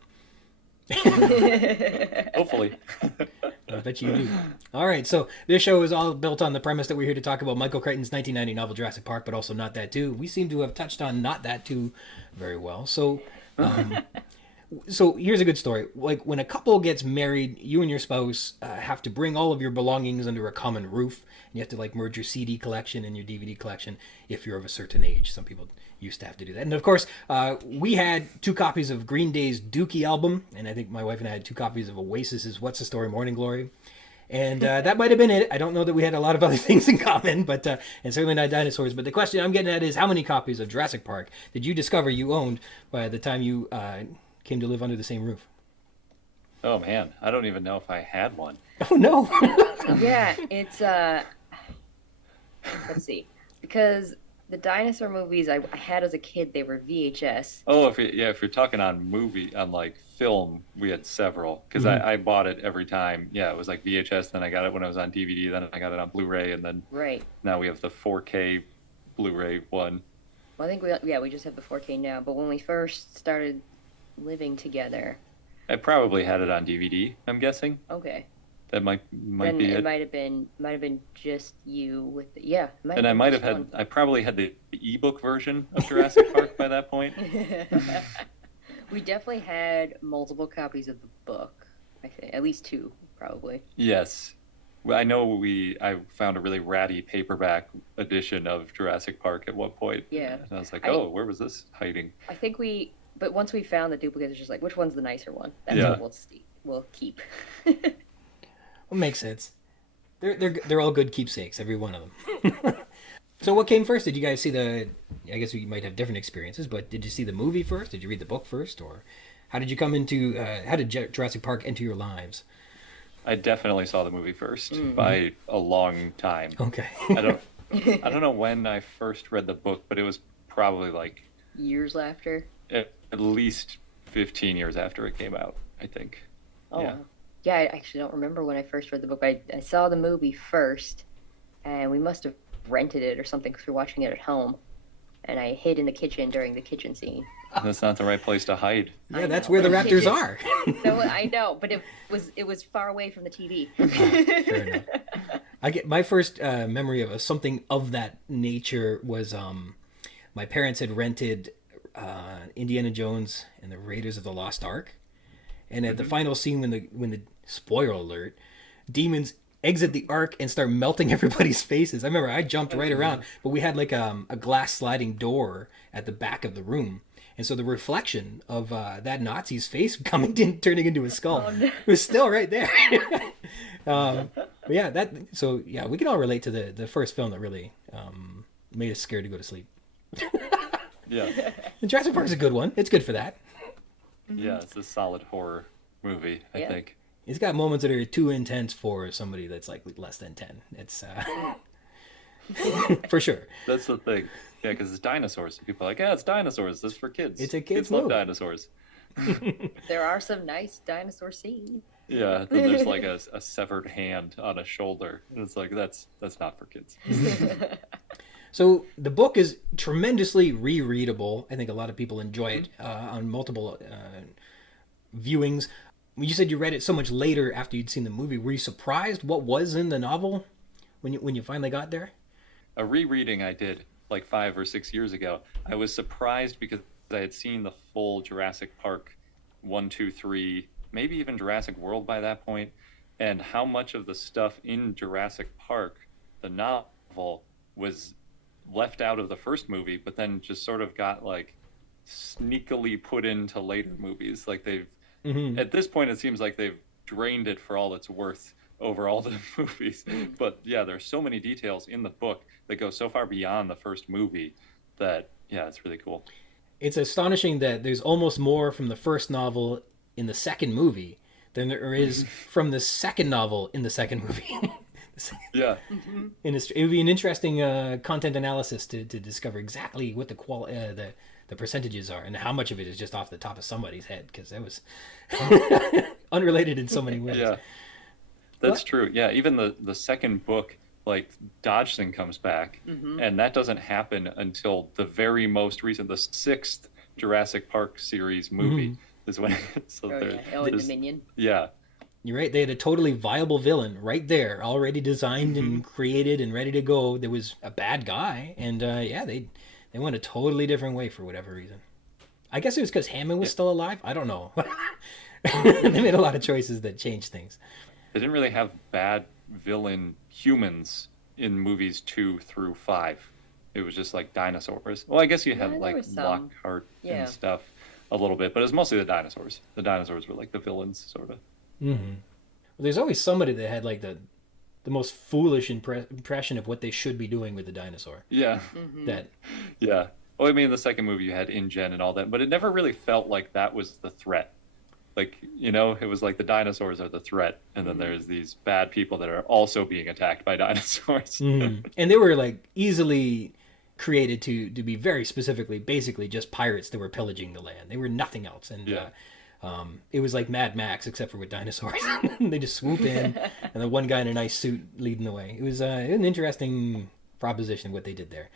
Hopefully. I bet you do. All right, so this show is all built on the premise that we're here to talk about Michael Crichton's 1990 novel Jurassic Park, but also Not That Too. We seem to have touched on Not That Too very well. So so here's a good story. Like when a couple gets married, you and your spouse have to bring all of your belongings under a common roof. And you have to like merge your CD collection and your DVD collection if you're of a certain age. Some people used to have to do that. And of course, we had 2 copies of Green Day's Dookie album, and I think my wife and I had 2 copies of Oasis's What's the Story Morning Glory. And that might have been it. I don't know that we had a lot of other things in common, but and certainly not dinosaurs. But the question I'm getting at is, how many copies of Jurassic Park did you discover you owned by the time you came to live under the same roof? Oh man, I don't even know if I had one. Oh no. Yeah, it's let's see, because the dinosaur movies I had as a kid, they were VHS. Oh, if you're talking on like film, we had several, because I bought it every time. Yeah, it was like VHS, then I got it when I was on DVD, then I got it on Blu-ray, and then now we have the 4K Blu-ray one. Well, I think we just have the 4K now, but when we first started living together, I probably had it on DVD, I'm guessing. Okay. That might then be it. Might have been just you with I probably had the ebook version of Jurassic Park by that point. We definitely had multiple copies of the book. I think at least 2, probably. Yes. Well, I know I found a really ratty paperback edition of Jurassic Park at one point. Yeah. And I was like, where was this hiding? I think but once we found the duplicates, it's just like, which one's the nicer one? That's what we'll keep. Well, makes sense. They're all good keepsakes, every one of them. So what came first? Did you guys see I guess you might have different experiences, but did you see the movie first? Did you read the book first? Or how did you come into, how did Jurassic Park enter your lives? I definitely saw the movie first by a long time. Okay. I don't know when I first read the book, but it was probably like years after. At least 15 years after it came out, I think. Oh, yeah. Yeah, I actually don't remember when I first read the book. I saw the movie first, and we must have rented it or something because we were watching it at home. And I hid in the kitchen during the kitchen scene. That's not the right place to hide. Yeah, that's where the raptors are. No, I know, but it was far away from the TV. Fair enough. I get my first memory of something of that nature was my parents had rented Indiana Jones and the Raiders of the Lost Ark, and at the final scene when the spoiler alert, demons exit the ark and start melting everybody's faces. I remember I jumped right around, but we had like a glass sliding door at the back of the room, and so the reflection of that Nazi's face turning into a skull was still right there. But yeah, we can all relate to the first film that really made us scared to go to sleep. Yeah. And Jurassic Park's a good one. It's good for that. Yeah, it's a solid horror movie, I think. It's got moments that are too intense for somebody that's like less than 10. It's for sure. That's the thing. Yeah, because it's dinosaurs. People are like, it's dinosaurs. This is for kids. It's a kids love movie. Dinosaurs. There are some nice dinosaur scenes. Yeah, then there's like a severed hand on a shoulder. And it's like, that's not for kids. So the book is tremendously rereadable. I think a lot of people enjoy it on multiple viewings. You said you read it so much later after you'd seen the movie. Were you surprised what was in the novel when you finally got there? A rereading I did like 5 or 6 years ago. I was surprised because I had seen the full Jurassic Park 1, 2, 3, maybe even Jurassic World by that point, and how much of the stuff in Jurassic Park, the novel, novel was left out of the first movie, but then just sort of got like sneakily put into later movies. Like they've, at this point, it seems like they've drained it for all it's worth over all the movies. But yeah, there's so many details in the book that go so far beyond the first movie that, yeah, it's really cool. It's astonishing that there's almost more from the first novel in the second movie than there is from the second novel in the second movie. Yeah. And it would be an interesting content analysis to discover exactly what the percentages are and how much of it is just off the top of somebody's head, because that was unrelated in so many ways. Yeah, that's true. Yeah, even the second book, like Dodgson comes back, and that doesn't happen until the very most recent, the 6th Jurassic Park series movie is when. So Dominion. Yeah. You're right. They had a totally viable villain right there, already designed and created and ready to go. There was a bad guy, and they went a totally different way for whatever reason. I guess it was because Hammond was still alive. I don't know. They made a lot of choices that changed things. They didn't really have bad villain humans in movies 2 through 5. It was just like dinosaurs. Well, I guess you had like Lockhart and stuff a little bit, but it was mostly the dinosaurs. The dinosaurs were like the villains, sort of. Well, there's always somebody that had like the most foolish impression of what they should be doing with the dinosaur. Yeah. That. Yeah. Well, I mean, in the second movie you had InGen and all that, but it never really felt like that was the threat. Like, you know, it was like the dinosaurs are the threat, and then there's these bad people that are also being attacked by dinosaurs. And they were like easily created to be very specifically, basically just pirates that were pillaging the land. They were nothing else. And it was like Mad Max, except for with dinosaurs. They just swoop in, and the one guy in a nice suit leading the way. It was an interesting proposition what they did there.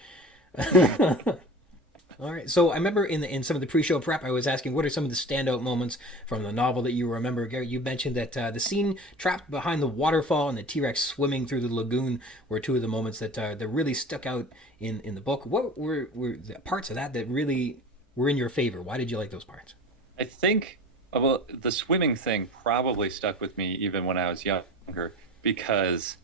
All right. So I remember in some of the pre-show prep, I was asking what are some of the standout moments from the novel that you remember. Garrett, you mentioned that the scene trapped behind the waterfall and the T-Rex swimming through the lagoon were two of the moments that really stuck out in the book. What were the parts of that really were in your favor? Why did you like those parts? I think the swimming thing probably stuck with me even when I was younger, because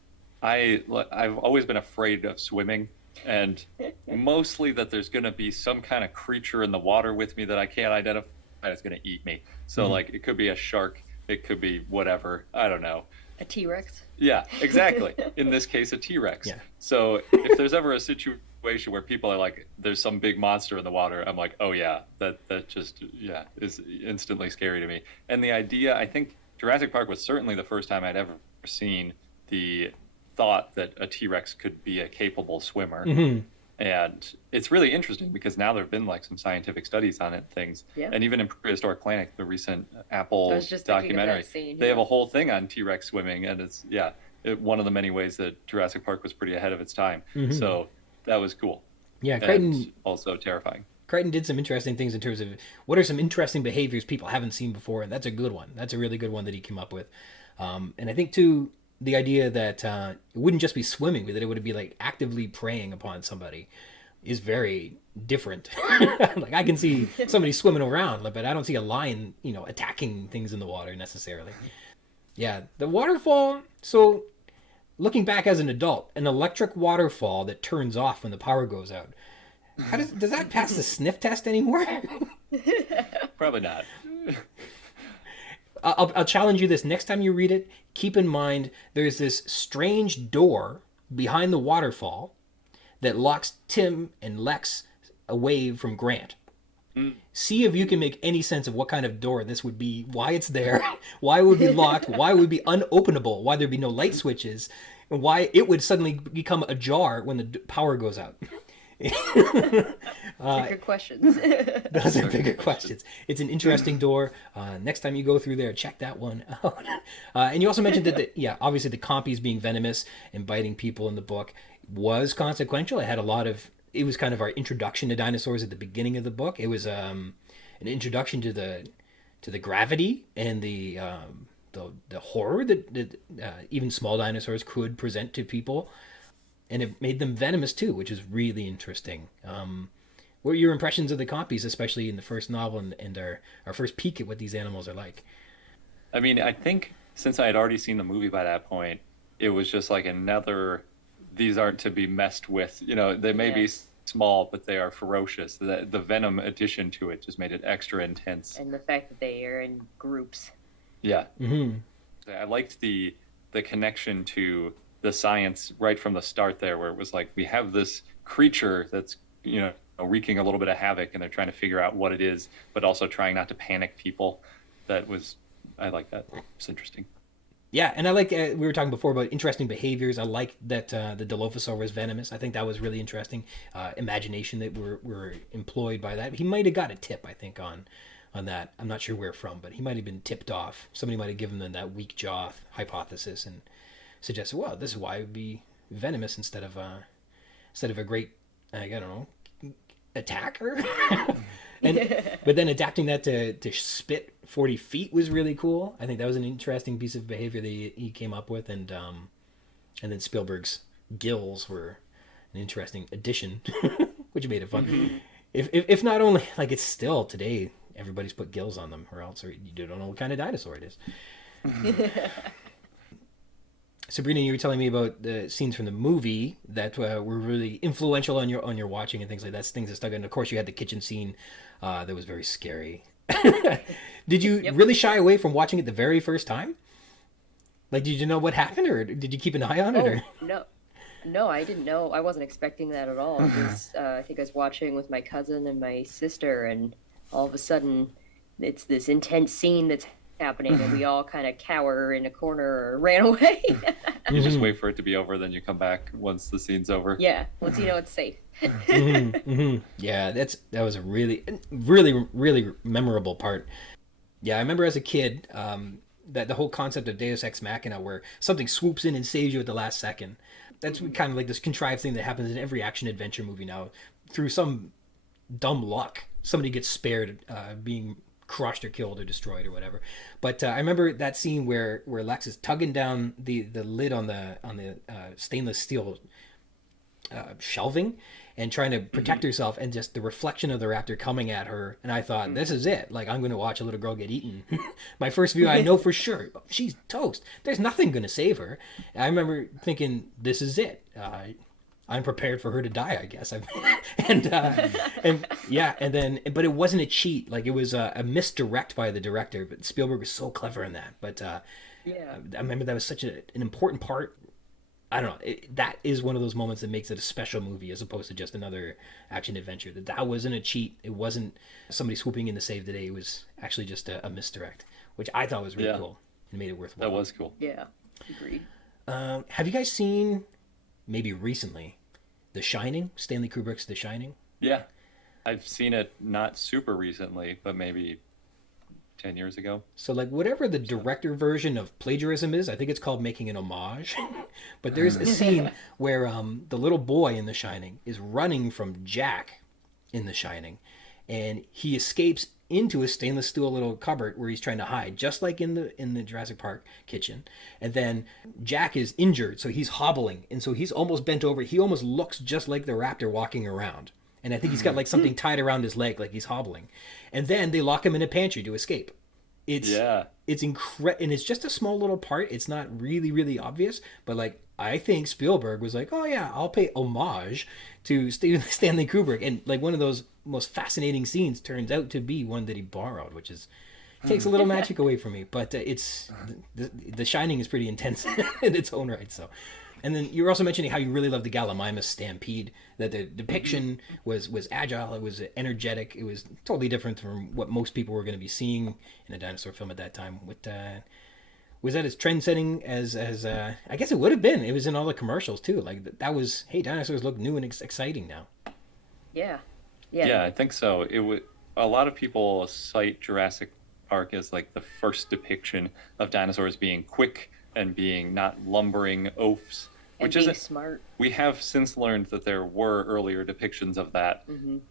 I've always been afraid of swimming. And mostly that there's going to be some kind of creature in the water with me that I can't identify that's going to eat me. So like it could be a shark, it could be whatever, I don't know. A T-Rex? Yeah, exactly. In this case, a T-Rex. Yeah. So if there's ever a situation where people are like, there's some big monster in the water, I'm like, oh yeah, that just, is instantly scary to me. And the idea, I think Jurassic Park was certainly the first time I'd ever seen the thought that a T-Rex could be a capable swimmer. And it's really interesting because now there have been like some scientific studies on it, things. Yeah. And even in Prehistoric Planet, the recent Apple documentary, they have a whole thing on T-Rex swimming, and it's one of the many ways that Jurassic Park was pretty ahead of its time. So that was cool. Yeah, Crichton, and also terrifying. Crichton did some interesting things in terms of what are some interesting behaviors people haven't seen before, and that's a good one. That's a really good one that he came up with. And I think too, the idea that it wouldn't just be swimming, that it would be like actively preying upon somebody is very different. Like I can see somebody swimming around, but I don't see a lion, attacking things in the water necessarily. Yeah, the waterfall. So looking back as an adult, an electric waterfall that turns off when the power goes out. Does that pass the sniff test anymore? Probably not. I'll challenge you this. Next time you read it, keep in mind there's this strange door behind the waterfall that locks Tim and Lex away from Grant. See if you can make any sense of what kind of door this would be, why it's there, why it would be locked, why it would be unopenable, why there'd be no light switches, and why it would suddenly become ajar when the power goes out. Bigger questions. Those are bigger questions. It's an interesting door. Next time you go through there, check that one out. And you also mentioned that, obviously the compies being venomous and biting people in the book was consequential. It was kind of our introduction to dinosaurs at the beginning of the book. It was an introduction to the gravity and the horror that even small dinosaurs could present to people. And it made them venomous too, which is really interesting. What were your impressions of the compies, especially in the first novel and our first peek at what these animals are like? I mean, I think since I had already seen the movie by that point, it was just like another these aren't to be messed with. They may be small, but they are ferocious. The venom addition to it just made it extra intense. And the fact that they are in groups. Yeah. I liked the connection to the science right from the start there, where it was like, we have this creature that's, wreaking a little bit of havoc, and they're trying to figure out what it is, but also trying not to panic people. I like that. It's interesting. Yeah, and I like, we were talking before about interesting behaviors. I like that the Dilophosaur was venomous. I think that was really interesting. Imagination that were employed by that. He might have got a tip, I think, on that. I'm not sure where from, but he might have been tipped off. Somebody might have given them that weak jaw hypothesis and suggested, well, this is why it would be venomous instead of a great, I don't know, attacker. But then adapting that to spit 40 feet was really cool. I think that was an interesting piece of behavior that he came up with, and then Spielberg's gills were an interesting addition, which made it fun. If not only, like, it's still today, everybody's put gills on them, or else you don't know what kind of dinosaur it is. Sabrina, you were telling me about the scenes from the movie that were really influential on your watching and things like that. Things that stuck. And of course, you had the kitchen scene that was very scary. Did you really shy away from watching it the very first time? Like, did you know what happened, or did you keep an eye on it? Or? No, I didn't know. I wasn't expecting that at all. I think I was watching with my cousin and my sister, and all of a sudden, it's this intense scene that's happening, and we all kind of cower in a corner or ran away. You just wait for it to be over, then you come back once the scene's over. Yeah, once you know it's safe. Yeah, that was a really, really, really memorable part. Yeah, I remember as a kid that the whole concept of Deus Ex Machina, where something swoops in and saves you at the last second. That's kind of like this contrived thing that happens in every action adventure movie now. Through some dumb luck, somebody gets spared being crushed or killed or destroyed or whatever. But I remember that scene where Lex is tugging down the lid on the stainless steel shelving and trying to protect herself, and just the reflection of the raptor coming at her. And I thought, this is it. Like, I'm going to watch a little girl get eaten. My first view, I know for sure she's toast. There's nothing going to save her. And I remember thinking, this is it. I'm prepared for her to die, I guess. And but it wasn't a cheat. Like, it was a misdirect by the director. But Spielberg was so clever in that. But I remember that was such an important part. I don't know. That is one of those moments that makes it a special movie, as opposed to just another action adventure. That wasn't a cheat. It wasn't somebody swooping in to save the day. It was actually just a misdirect, which I thought was really cool and made it worthwhile. That was cool. Yeah, agreed. Have you guys seen, maybe recently, The Shining? Stanley Kubrick's The Shining? Yeah. I've seen it not super recently, but maybe 10 years ago. So, like, whatever the director version of plagiarism is, I think it's called making an homage. But there's a scene where the little boy in The Shining is running from Jack in The Shining, and he escapes into a stainless steel little cupboard where he's trying to hide, just like in the Jurassic Park kitchen. And then Jack is injured, so he's hobbling, and so he's almost bent over. He almost looks just like the raptor walking around. And I think he's got like something tied around his leg, like he's hobbling. And then they lock him in a pantry to escape. It's incredible, and it's just a small little part. It's not really, really obvious, but like, I think Spielberg was like, oh yeah, I'll pay homage to Stanley Kubrick. And like, one of those most fascinating scenes turns out to be one that he borrowed, which takes a little magic away from me. But it's the Shining is pretty intense in its own right. So, and then you were also mentioning how you really love the Gallimimus stampede. That the depiction was agile, it was energetic, it was totally different from what most people were going to be seeing in a dinosaur film at that time. Was that as trend-setting as I guess it would have been? It was in all the commercials too. Like, that was, hey, dinosaurs look new and exciting now. Yeah. I think so. A lot of people cite Jurassic Park as like the first depiction of dinosaurs being quick and being not lumbering oafs. Which isn't smart. We have since learned that there were earlier depictions of that,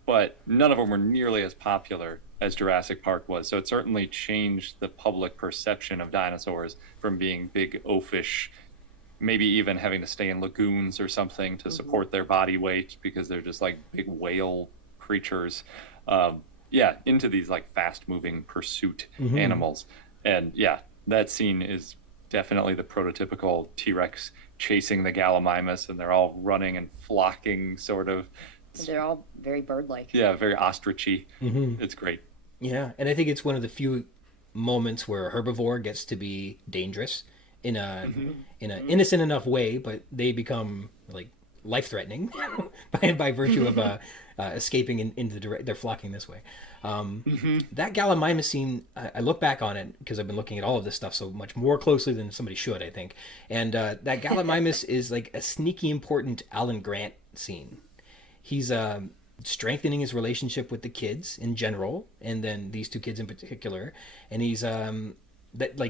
but none of them were nearly as popular as Jurassic Park was. So it certainly changed the public perception of dinosaurs from being big oafish, maybe even having to stay in lagoons or something to support their body weight because they're just like big whale creatures, into these like fast moving pursuit animals. And that scene is definitely the prototypical T-Rex chasing the Gallimimus, and they're all running and flocking, sort of. They're all very bird-like. Yeah, very ostrichy. It's great. Yeah, and I think it's one of the few moments where a herbivore gets to be dangerous in a innocent enough way, but they become like life-threatening by virtue of escaping into they're flocking this way. That Gallimimus scene, I look back on it because I've been looking at all of this stuff so much more closely than somebody should, I think. And that Gallimimus is like a sneaky important Alan Grant scene. He's strengthening his relationship with the kids in general, and then these two kids in particular. And he's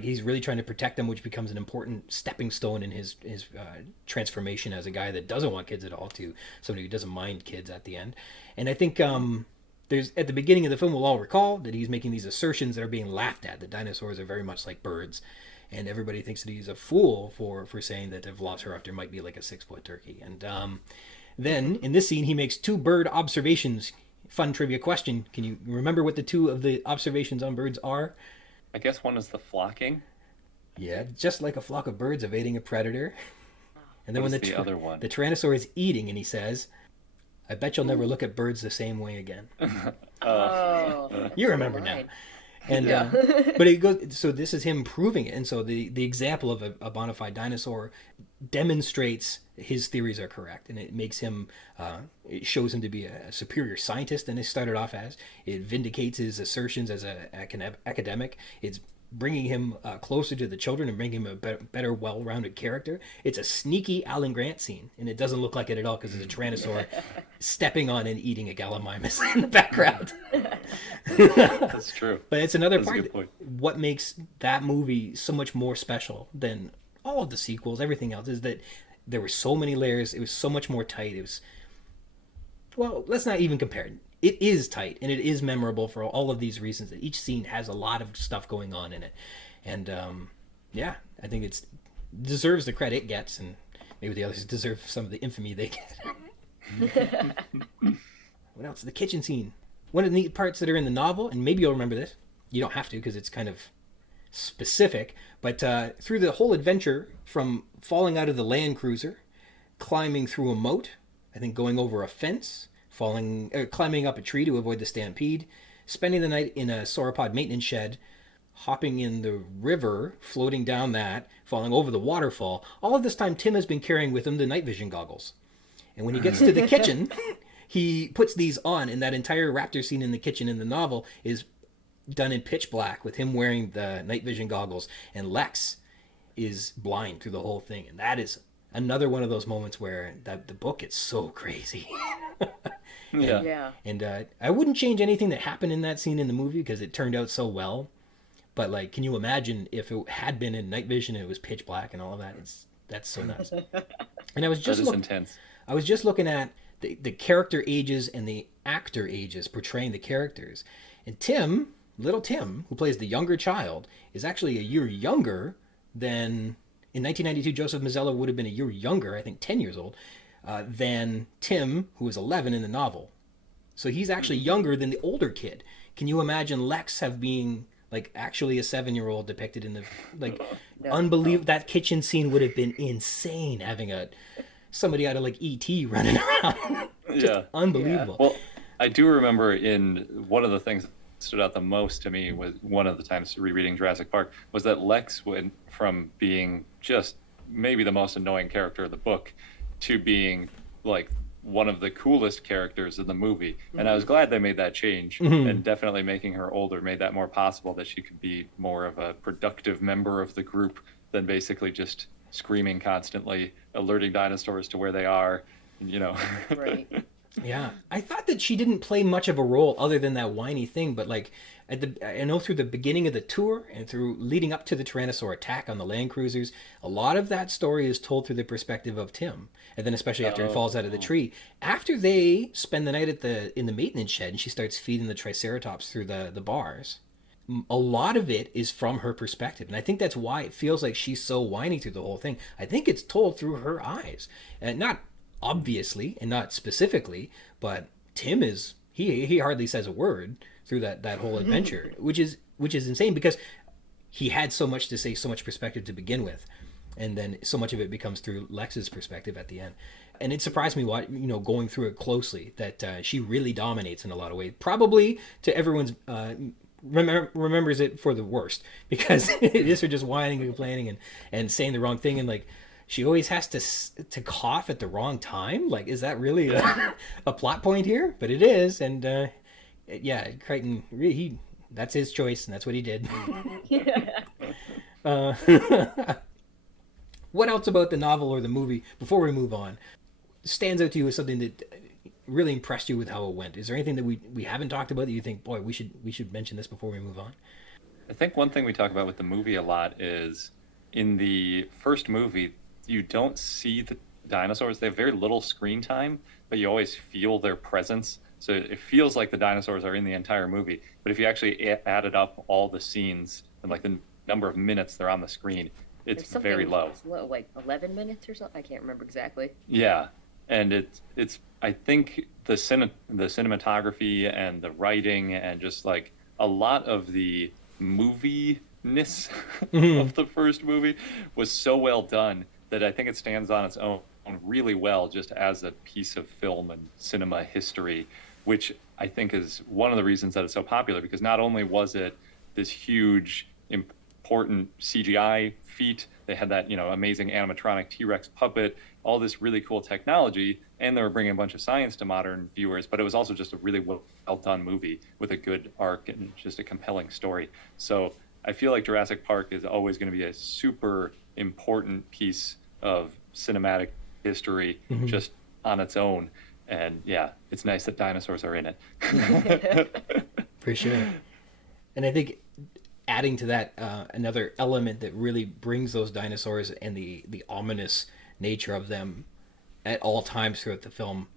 he's really trying to protect them, which becomes an important stepping stone in his transformation as a guy that doesn't want kids at all to somebody who doesn't mind kids at the end. And I think there's at the beginning of the film, we'll all recall that he's making these assertions that are being laughed at. That dinosaurs are very much like birds, and everybody thinks that he's a fool for saying that a velociraptor might be like a 6-foot turkey. And then in this scene, he makes 2 bird observations. Fun trivia question: can you remember what the 2 of the observations on birds are? I guess one is the flocking. Yeah, just like a flock of birds evading a predator. And then What when is the other one? the Tyrannosaur is eating, and he says, "I bet you'll never look at birds the same way again." Oh, You remember now. right. And but it goes. So this is him proving it, and so the example of a bona fide dinosaur demonstrates his theories are correct, and it makes him. It shows him to be a superior scientist than he started off as. It vindicates his assertions as an academic. It's bringing him closer to the children and bringing him a better, well-rounded character. It's a sneaky Alan Grant scene, and it doesn't look like it at all because it's a Tyrannosaur stepping on and eating a Gallimimus in the background. That's true. But it's another That's a part. good point. What makes that movie so much more special than all of the sequels, everything else, is that there were so many layers. It was so much more tight. It was, well, let's not even compare it. It is tight, and it is memorable for all of these reasons. That each scene has a lot of stuff going on in it, and yeah, I think it deserves the credit it gets, and maybe the others deserve some of the infamy they get. What else? The kitchen scene. One of the neat parts that are in the novel, and maybe you'll remember this. You don't have to because it's kind of specific, but through the whole adventure, from falling out of the Land Cruiser, climbing through a moat, I think going over a fence, climbing up a tree to avoid the stampede, spending the night in a sauropod maintenance shed, hopping in the river, floating down that, falling over the waterfall. All of this time, Tim has been carrying with him the night vision goggles. And when he gets to the kitchen, he puts these on, and that entire raptor scene in the kitchen in the novel is done in pitch black with him wearing the night vision goggles, and Lex is blind through the whole thing. And that is another one of those moments where the book gets so crazy. Yeah. And I wouldn't change anything that happened in that scene in the movie because it turned out so well. But like, can you imagine if it had been in night vision and it was pitch black and all of that? That's so nice. And I was just intense. I was just looking at the character ages and the actor ages portraying the characters. And Tim, little Tim, who plays the younger child, is actually a year younger than... In 1992, Joseph Mazzella would have been a year younger, I think 10 years old, than Tim, who was 11 in the novel. So he's actually younger than the older kid. Can you imagine Lex being like actually a 7-year-old depicted in the No. unbelievable? That kitchen scene would have been insane, having somebody out of like E.T. running around. Just unbelievable. Well, I do remember in one of the things that stood out the most to me was one of the times rereading Jurassic Park was that Lex went from being just maybe the most annoying character of the book to being like one of the coolest characters in the movie. And I was glad they made that change, and definitely making her older made that more possible, that she could be more of a productive member of the group than basically just screaming constantly, alerting dinosaurs to where they are, Right. Yeah, I thought that she didn't play much of a role other than that whiny thing, but like I know through the beginning of the tour and through leading up to the Tyrannosaur attack on the Land Cruisers, a lot of that story is told through the perspective of Tim, and then especially after he falls out of the tree. After they spend the night in the maintenance shed and she starts feeding the Triceratops through the bars, a lot of it is from her perspective, and I think that's why it feels like she's so whiny through the whole thing. I think it's told through her eyes, and not obviously and not specifically, but Tim is he hardly says a word through that whole adventure, which is insane, because he had so much to say, so much perspective to begin with, and then so much of it becomes through Lex's perspective at the end. And it surprised me, going through it closely, that she really dominates in a lot of ways. Probably to everyone's remembers it for the worst, because it is her just whining and complaining and saying the wrong thing, and like she always has to cough at the wrong time. Like, is that really a plot point here? But it is, and Crichton, that's his choice, and that's what he did. What else about the novel or the movie, before we move on, stands out to you as something that really impressed you with how it went? Is there anything that we haven't talked about that you think, boy, we should mention this before we move on? I think one thing we talk about with the movie a lot is, in the first movie, you don't see the dinosaurs. They have very little screen time, but you always feel their presence. So it feels like the dinosaurs are in the entire movie. But if you actually added up all the scenes and like the number of minutes they're on the screen, it's very low. It's low, like 11 minutes or something. I can't remember exactly. Yeah, and it's I think the cinematography and the writing and just like a lot of the movie-ness of the first movie was so well done that I think it stands on its own really well just as a piece of film and cinema history, which I think is one of the reasons that it's so popular, because not only was it this huge, important CGI feat, they had that, amazing animatronic T-Rex puppet, all this really cool technology, and they were bringing a bunch of science to modern viewers, but it was also just a really well done movie with a good arc and just a compelling story. So I feel like Jurassic Park is always going to be a super important piece of cinematic history just on its own. And yeah, it's nice that dinosaurs are in it. For sure. And I think adding to that, another element that really brings those dinosaurs and the ominous nature of them at all times throughout the film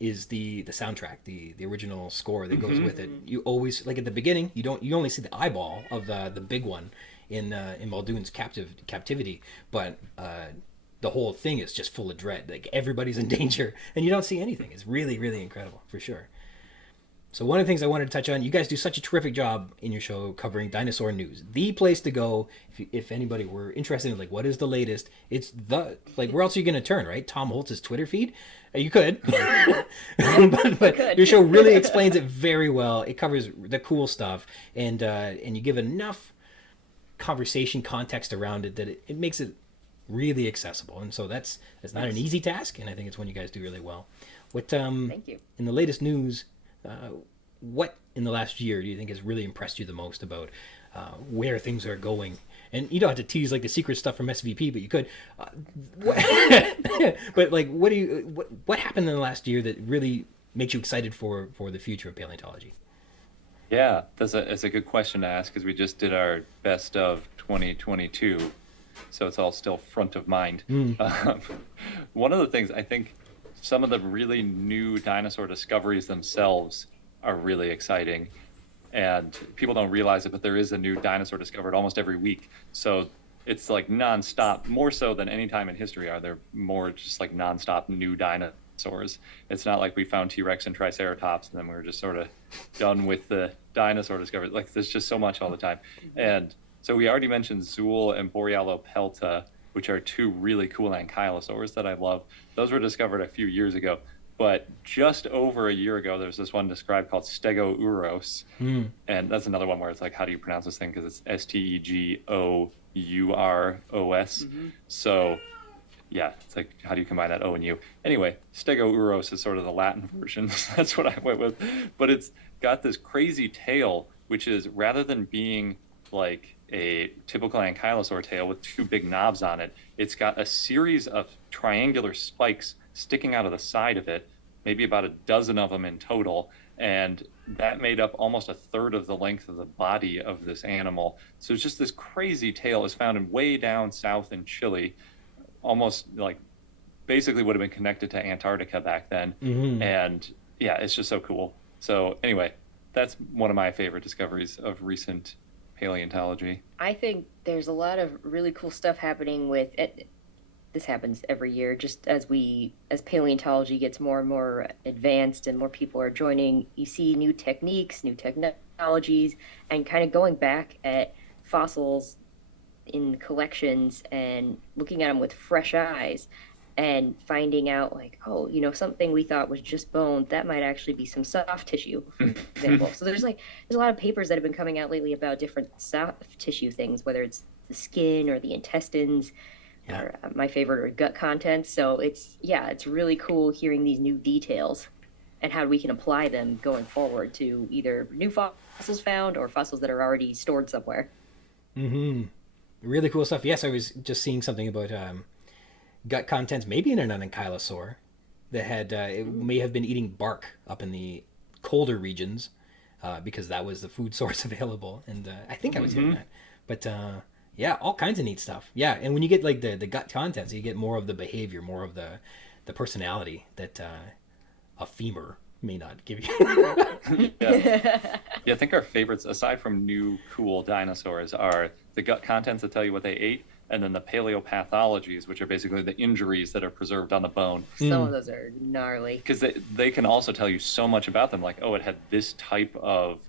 is the soundtrack, the original score that goes with it. You always, like at the beginning, you only see the eyeball of the big one in Muldoon's captivity, but the whole thing is just full of dread. Like everybody's in danger, and you don't see anything. It's really, really incredible, for sure. So one of the things I wanted to touch on, you guys do such a terrific job in your show covering dinosaur news. The place to go if anybody were interested in like what is the latest, it's where else are you going to turn, right? Tom Holtz's Twitter feed. You could, but your show really explains it very well. It covers the cool stuff, and you give enough conversation context around it that it makes it really accessible. And so that's not an easy task, and I think it's one you guys do really well. Thank you. In the latest news, what in the last year do you think has really impressed you the most about where things are going? And you don't have to tease like the secret stuff from SVP, but you could. But like, what happened in the last year that really makes you excited for the future of paleontology? Yeah, that's a good question to ask, because we just did our best of 2022, so it's all still front of mind. One of the things, I think some of the really new dinosaur discoveries themselves are really exciting, and people don't realize it, but there is a new dinosaur discovered almost every week. So it's like nonstop, more so than any time in history are there more just like nonstop new dinosaurs. It's not like we found T-Rex and Triceratops and then we were just sort of done with the dinosaur discovery. Like there's just so much all the time. And so we already mentioned Zool and Borealopelta, which are two really cool ankylosaurs that I love. Those were discovered a few years ago. But just over a year ago, there's this one described called Stegouros. And that's another one where it's like, how do you pronounce this thing? Because it's Stegouros. So, yeah, it's like, how do you combine that O and U? Anyway, Stegouros is sort of the Latin version. That's what I went with. But it's got this crazy tail, which is, rather than being like a typical ankylosaur tail with two big knobs on it, it's got a series of triangular spikes sticking out of the side of it, maybe about a dozen of them in total, and that made up almost a third of the length of the body of this animal. So it's just this crazy tail. Is found in way down south in Chile, almost like basically would have been connected to Antarctica back then. And yeah, it's just so cool. So anyway, that's one of my favorite discoveries of recent paleontology. I think there's a lot of really cool stuff happening with it. This happens every year, just as paleontology gets more and more advanced and more people are joining, you see new techniques, new technologies, and kind of going back at fossils in collections and looking at them with fresh eyes and finding out like, oh, something we thought was just bone, that might actually be some soft tissue, for example. So there's a lot of papers that have been coming out lately about different soft tissue things, whether it's the skin or the intestines. Yeah. Or, my favorite are gut contents. So it's really cool hearing these new details and how we can apply them going forward to either new fossils found or fossils that are already stored somewhere. Really cool stuff. Yes, I was just seeing something about gut contents, maybe in an ankylosaur that had it may have been eating bark up in the colder regions because that was the food source available. And I think I was hearing that. But yeah, all kinds of neat stuff. Yeah, and when you get like the gut contents, you get more of the behavior, more of the personality that a femur may not give you. Yeah, I think our favorites, aside from new cool dinosaurs, are the gut contents that tell you what they ate, and then the paleopathologies, which are basically the injuries that are preserved on the bone. Some of those are gnarly. Because they can also tell you so much about them, like, oh, it had this type of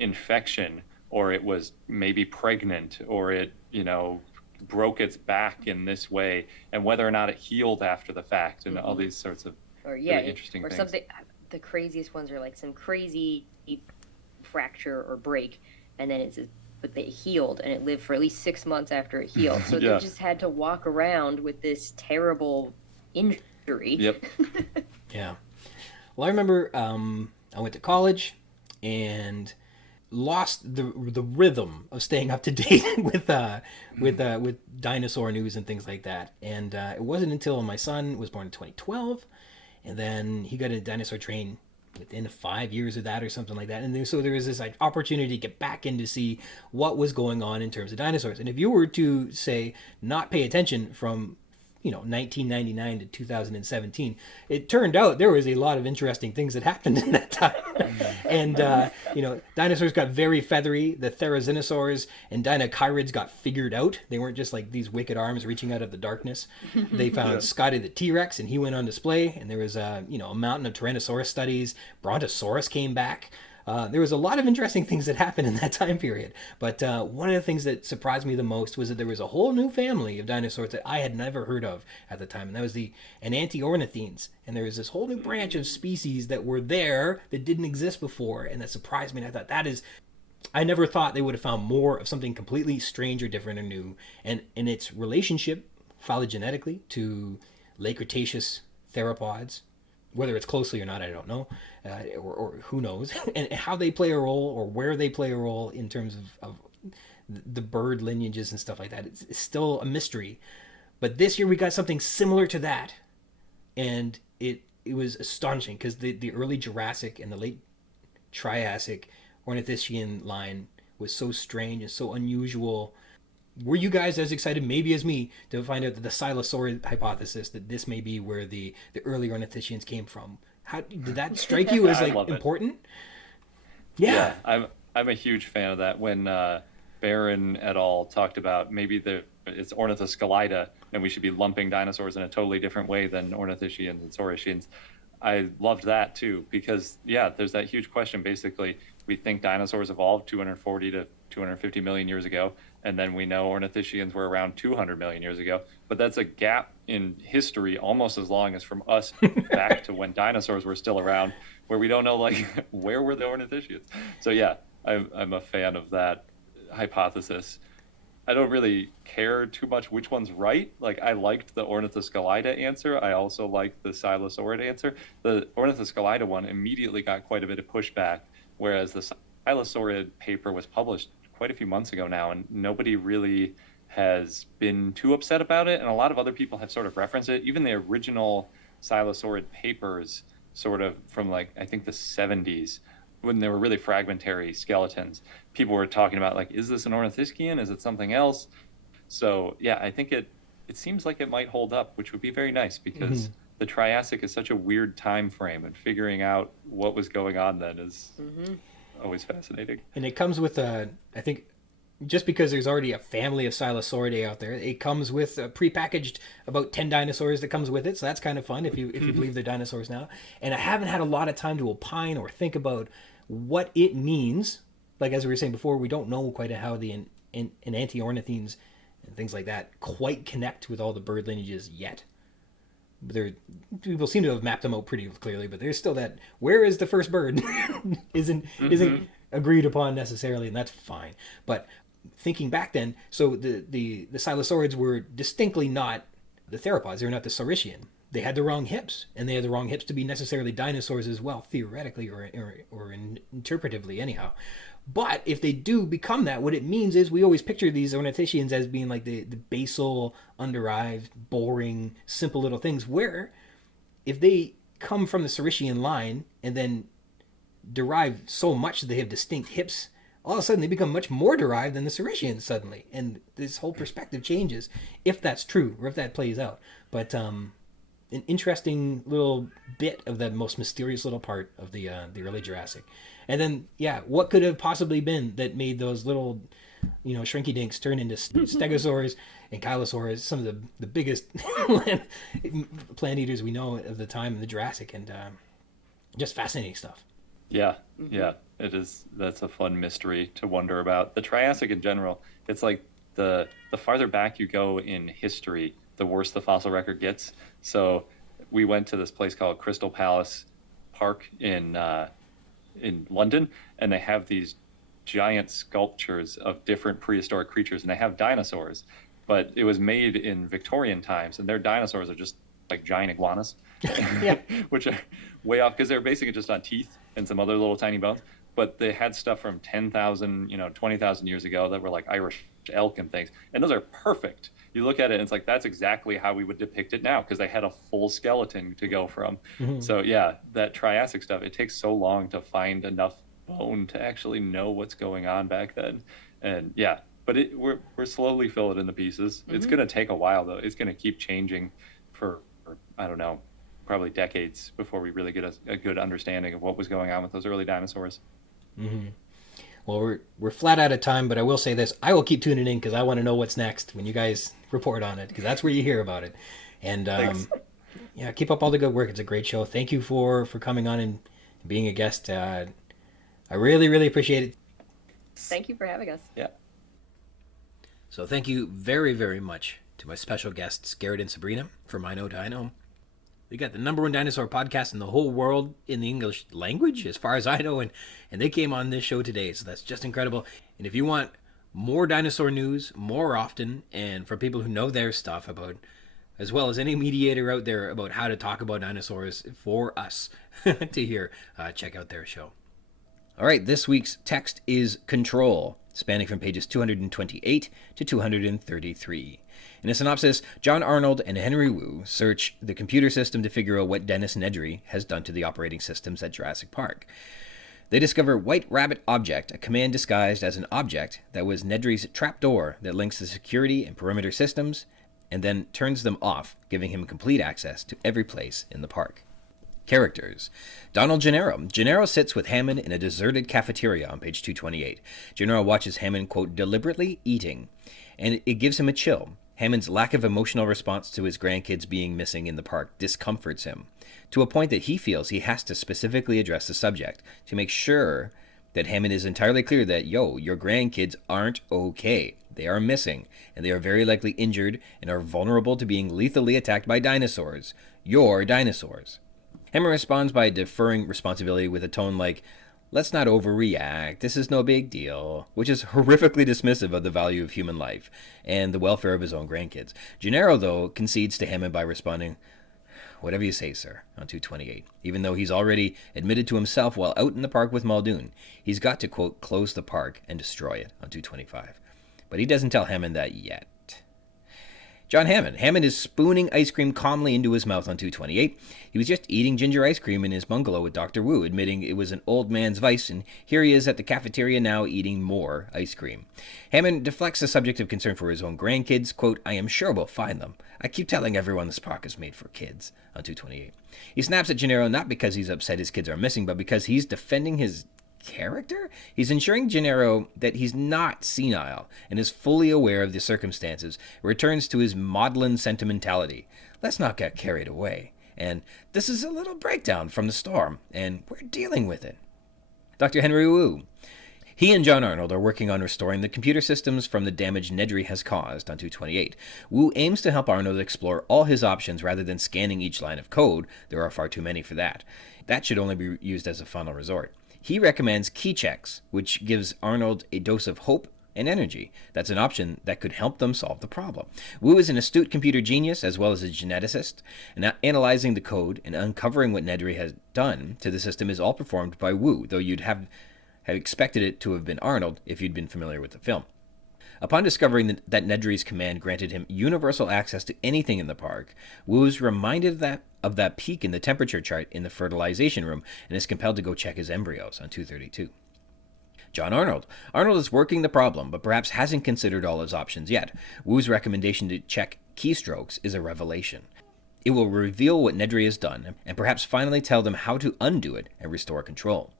infection, or it was maybe pregnant, or it, broke its back in this way, and whether or not it healed after the fact, and all these sorts of really interesting things. Something. The craziest ones are like some crazy fracture or break, and then but they healed, and it lived for at least 6 months after it healed. So they just had to walk around with this terrible injury. Yep. Yeah. Well, I remember I went to college and lost the rhythm of staying up to date with dinosaur news and things like that. And it wasn't until my son was born in 2012, and then he got a dinosaur train within 5 years of that or something like that. And so there was this opportunity to get back in to see what was going on in terms of dinosaurs. And if you were to say not pay attention from 1999 to 2017, it turned out there was a lot of interesting things that happened in that time. And dinosaurs got very feathery. The therizinosaurs and dinochirids got figured out. They weren't just like these wicked arms reaching out of the darkness. They found Scotty the T-Rex, and he went on display. And there was a mountain of Tyrannosaurus studies. Brontosaurus came back. There was a lot of interesting things that happened in that time period. But one of the things that surprised me the most was that there was a whole new family of dinosaurs that I had never heard of at the time. And that was the Enantiornithines. And there was this whole new branch of species that were there that didn't exist before. And that surprised me. And I thought I never thought they would have found more of something completely strange or different or new. And in its relationship phylogenetically to late Cretaceous theropods, whether it's closely or not, I don't know, or who knows, and how they play a role or where they play a role in terms of the bird lineages and stuff like that. It's still a mystery. But this year we got something similar to that, and it was astonishing because the early Jurassic and the late Triassic Ornithischian line was so strange and so unusual. Were you guys as excited, maybe as me, to find out that the Silasaurid hypothesis, that this may be where the early Ornithischians came from? How did that strike you as important? Yeah, I'm a huge fan of that. When Barron et al. Talked about maybe it's Ornithoscelida, and we should be lumping dinosaurs in a totally different way than Ornithischians and Saurischians. I loved that too, because there's that huge question. Basically, we think dinosaurs evolved 240 to 250 million years ago, and then we know Ornithischians were around 200 million years ago. But that's a gap in history almost as long as from us back to when dinosaurs were still around, where we don't know where were the Ornithischians. So I'm a fan of that hypothesis. I don't really care too much which one's right. I liked the Ornithoscelida answer. I also liked the Silasaurid answer. The Ornithoscelida one immediately got quite a bit of pushback, whereas the Silasaurid paper was published quite a few months ago now, and nobody really has been too upset about it. And a lot of other people have sort of referenced it. Even the original Silasaurid papers, sort of from I think the 70s, when there were really fragmentary skeletons, people were talking about is this an Ornithischian? Is it something else? So I think it seems like it might hold up, which would be very nice, because the Triassic is such a weird time frame, and figuring out what was going on then is always fascinating. And it comes with I think, just because there's already a family of Silasauridae out there, it comes with prepackaged about 10 dinosaurs that comes with it. So that's kind of fun if you believe they're dinosaurs now. And I haven't had a lot of time to opine or think about what it means. As we were saying before, we don't know quite how the Enantiornithines and things like that quite connect with all the bird lineages yet. People seem to have mapped them out pretty clearly, but there's still that where is the first bird isn't agreed upon necessarily, and that's fine. But thinking back then, so the silosaurids were distinctly not the theropods. They were not the saurischian. They had the wrong hips, and they had the wrong hips to be necessarily dinosaurs as well, theoretically or interpretively anyhow. But if they do become that, what it means is we always picture these ornithischians as being like the basal, underived, boring, simple little things, where if they come from the saurischian line and then derive so much that they have distinct hips, all of a sudden they become much more derived than the saurischians suddenly. And this whole perspective changes if that's true or if that plays out. But an interesting little bit of the most mysterious little part of the early Jurassic. And then, yeah, what could have possibly been that made those little, shrinky dinks turn into stegosaurs and kylosaurs, some of the biggest plant eaters we know of the time in the Jurassic, and just fascinating stuff. Yeah, it is. That's a fun mystery to wonder about. The Triassic in general, it's like the farther back you go in history, the worse the fossil record gets. So we went to this place called Crystal Palace Park in London, and they have these giant sculptures of different prehistoric creatures, and they have dinosaurs, but it was made in Victorian times, and their dinosaurs are just like giant iguanas, which are way off because they're basically just on teeth and some other little tiny bones. But they had stuff from 10,000, 20,000 years ago that were like Irish elk and things, and those are perfect. You look at it and it's like, that's exactly how we would depict it now, because they had a full skeleton to go from. So yeah, that Triassic stuff, it takes so long to find enough bone to actually know what's going on back then. And yeah, but we're slowly filling in the pieces. It's going to take a while though. It's going to keep changing for, I don't know, probably decades before we really get a good understanding of what was going on with those early dinosaurs. Well, we're flat out of time, but I will say this. I will keep tuning in because I want to know what's next when you guys report on it, because that's where you hear about it. And yeah, keep up all the good work. It's a great show. Thank you for coming on and being a guest. I really, really appreciate it. Thank you for having us. Yeah. So thank you very, very much to my special guests, Garret and Sabrina from I Know Dino. They got the #1 dinosaur podcast in the whole world in the English language, as far as I know, and they came on this show today, so that's just incredible. And if you want more dinosaur news more often, and for people who know their stuff about, as well as any mediator out there about how to talk about dinosaurs for us to hear, check out their show. All right, this week's text is Control, spanning from pages 228 to 233. In a synopsis, John Arnold and Henry Wu search the computer system to figure out what Dennis Nedry has done to the operating systems at Jurassic Park. They discover White Rabbit Object, a command disguised as an object that was Nedry's trapdoor that links the security and perimeter systems, and then turns them off, giving him complete access to every place in the park. Characters. Donald Gennaro. Gennaro sits with Hammond in a deserted cafeteria on page 228. Gennaro watches Hammond, quote, deliberately eating, and it gives him a chill. Hammond's lack of emotional response to his grandkids being missing in the park discomforts him, to a point that he feels he has to specifically address the subject to make sure that Hammond is entirely clear that, your grandkids aren't okay. They are missing, and they are very likely injured and are vulnerable to being lethally attacked by dinosaurs. Your dinosaurs. Hammond responds by deferring responsibility with a tone like, let's not overreact, this is no big deal, which is horrifically dismissive of the value of human life and the welfare of his own grandkids. Gennaro, though, concedes to Hammond by responding, whatever you say, sir, on 228. Even though he's already admitted to himself while out in the park with Muldoon, he's got to, quote, close the park and destroy it on 225. But he doesn't tell Hammond that yet. John Hammond. Hammond is spooning ice cream calmly into his mouth on 228. He was just eating ginger ice cream in his bungalow with Dr. Wu, admitting it was an old man's vice, and here he is at the cafeteria now eating more ice cream. Hammond deflects the subject of concern for his own grandkids, quote, I am sure we'll find them. I keep telling everyone this park is made for kids, on 228. He snaps at Gennaro not because he's upset his kids are missing, but because he's defending his character? He's ensuring Gennaro that he's not senile and is fully aware of the circumstances, returns to his maudlin sentimentality. Let's not get carried away. And this is a little breakdown from the storm, and we're dealing with it. Dr. Henry Wu. He and John Arnold are working on restoring the computer systems from the damage Nedry has caused on 228. Wu aims to help Arnold explore all his options rather than scanning each line of code. There are far too many for that. That should only be used as a final resort. He recommends key checks, which gives Arnold a dose of hope and energy. That's an option that could help them solve the problem. Wu is an astute computer genius as well as a geneticist, and analyzing the code and uncovering what Nedry has done to the system is all performed by Wu, though you'd have expected it to have been Arnold if you'd been familiar with the film. Upon discovering that Nedry's command granted him universal access to anything in the park, Wu is reminded of that peak in the temperature chart in the fertilization room and is compelled to go check his embryos on 232. John Arnold. Arnold is working the problem, but perhaps hasn't considered all his options yet. Wu's recommendation to check keystrokes is a revelation. It will reveal what Nedry has done, and perhaps finally tell them how to undo it and restore control.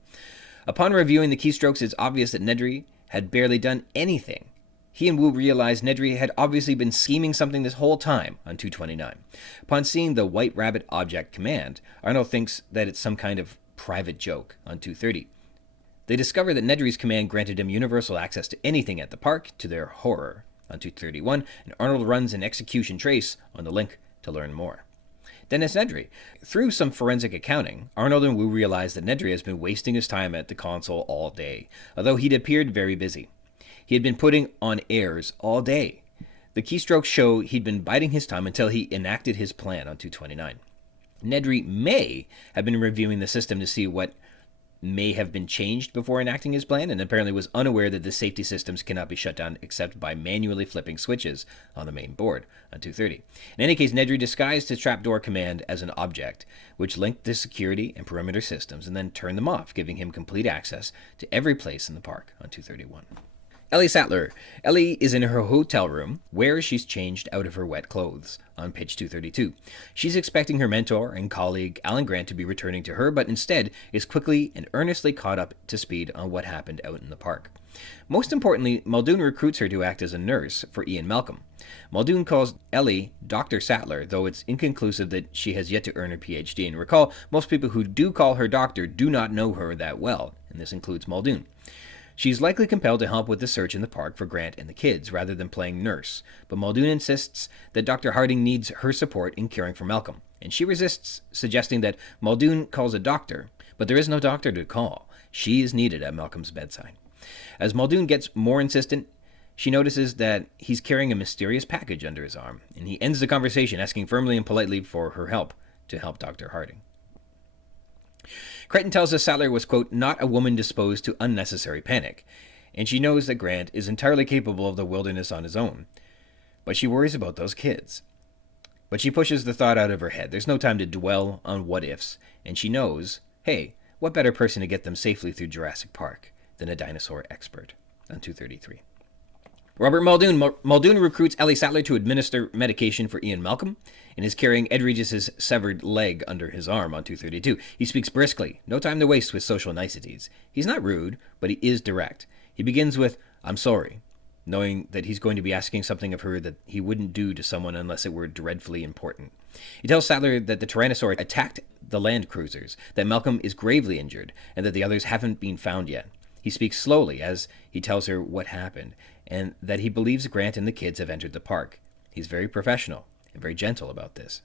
Upon reviewing the keystrokes, it's obvious that Nedry had barely done anything. He and Wu realized Nedry had obviously been scheming something this whole time on 229. Upon seeing the White Rabbit object command, Arnold thinks that it's some kind of private joke on 230. They discover that Nedry's command granted him universal access to anything at the park, to their horror, on 231, and Arnold runs an execution trace on the link to learn more. Dennis Nedry. Through some forensic accounting, Arnold and Wu realize that Nedry has been wasting his time at the console all day, although he'd appeared very busy. He had been putting on airs all day. The keystrokes show he'd been biding his time until he enacted his plan on 229. Nedry may have been reviewing the system to see what may have been changed before enacting his plan, and apparently was unaware that the safety systems cannot be shut down except by manually flipping switches on the main board on 230. In any case, Nedry disguised his trapdoor command as an object, which linked the security and perimeter systems, and then turned them off, giving him complete access to every place in the park on 231. Ellie Sattler. Ellie is in her hotel room, where she's changed out of her wet clothes, on page 232. She's expecting her mentor and colleague Alan Grant to be returning to her, but instead is quickly and earnestly caught up to speed on what happened out in the park. Most importantly, Muldoon recruits her to act as a nurse for Ian Malcolm. Muldoon calls Ellie Dr. Sattler, though it's inconclusive that she has yet to earn her PhD. And recall, most people who do call her doctor do not know her that well, and this includes Muldoon. She's likely compelled to help with the search in the park for Grant and the kids, rather than playing nurse, but Muldoon insists that Dr. Harding needs her support in caring for Malcolm, and she resists, suggesting that Muldoon calls a doctor, but there is no doctor to call. She is needed at Malcolm's bedside. As Muldoon gets more insistent, she notices that he's carrying a mysterious package under his arm, and he ends the conversation asking firmly and politely for her help to help Dr. Harding. Crichton tells us Sattler was, quote, not a woman disposed to unnecessary panic, and she knows that Grant is entirely capable of the wilderness on his own. But she worries about those kids. But she pushes the thought out of her head. There's no time to dwell on what-ifs, and she knows, hey, what better person to get them safely through Jurassic Park than a dinosaur expert on 233. Robert Muldoon. Muldoon recruits Ellie Sattler to administer medication for Ian Malcolm and is carrying Ed Regis's severed leg under his arm on 232. He speaks briskly, no time to waste with social niceties. He's not rude, but he is direct. He begins with, I'm sorry, knowing that he's going to be asking something of her that he wouldn't do to someone unless it were dreadfully important. He tells Sattler that the Tyrannosaur attacked the land cruisers, that Malcolm is gravely injured, and that the others haven't been found yet. He speaks slowly as he tells her what happened, and that he believes Grant and the kids have entered the park. He's very professional and very gentle about this.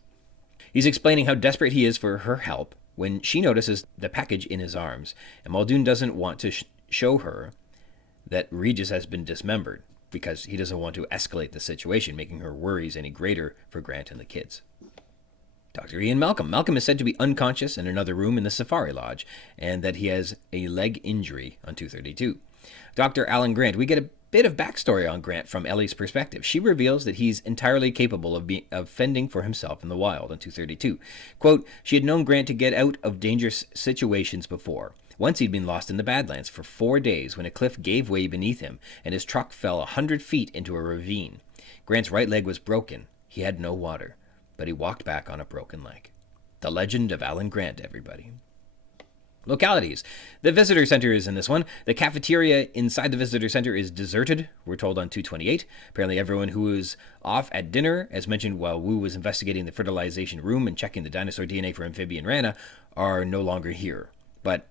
He's explaining how desperate he is for her help when she notices the package in his arms, and Muldoon doesn't want to show her that Regis has been dismembered, because he doesn't want to escalate the situation, making her worries any greater for Grant and the kids. Dr. Ian Malcolm. Malcolm is said to be unconscious in another room in the Safari Lodge, and that he has a leg injury on 232. Dr. Alan Grant. We get a bit of backstory on Grant from Ellie's perspective. She reveals that he's entirely capable of fending for himself in the wild on 232. Quote, she had known Grant to get out of dangerous situations before. Once he'd been lost in the Badlands for 4 days when a cliff gave way beneath him and his truck fell 100 feet into a ravine. Grant's right leg was broken. He had no water, but he walked back on a broken leg. The legend of Alan Grant, everybody. Localities. The visitor center is in this one. The cafeteria inside the visitor center is deserted, we're told on 228. Apparently everyone who is off at dinner, as mentioned while Wu was investigating the fertilization room and checking the dinosaur DNA for amphibian rana, are no longer here. But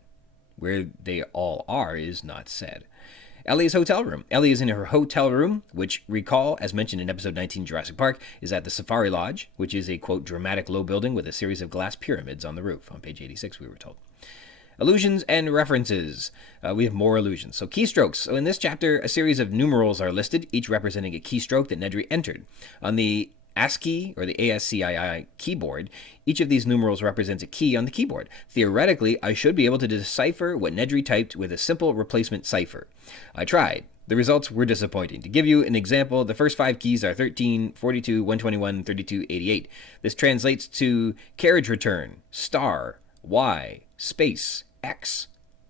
where they all are is not said. Ellie's hotel room. Ellie is in her hotel room, which, recall, as mentioned in episode 19 Jurassic Park, is at the Safari Lodge, which is a, quote, dramatic low building with a series of glass pyramids on the roof. On page 86, we were told. Allusions and references. We have more allusions. So keystrokes. So in this chapter, a series of numerals are listed, each representing a keystroke that Nedry entered. On the ASCII, or the ASCII keyboard, each of these numerals represents a key on the keyboard. Theoretically, I should be able to decipher what Nedry typed with a simple replacement cipher. I tried. The results were disappointing. To give you an example, the first 5 keys are 13, 42, 121, 32, 88. This translates to carriage return, star, Y, space, X,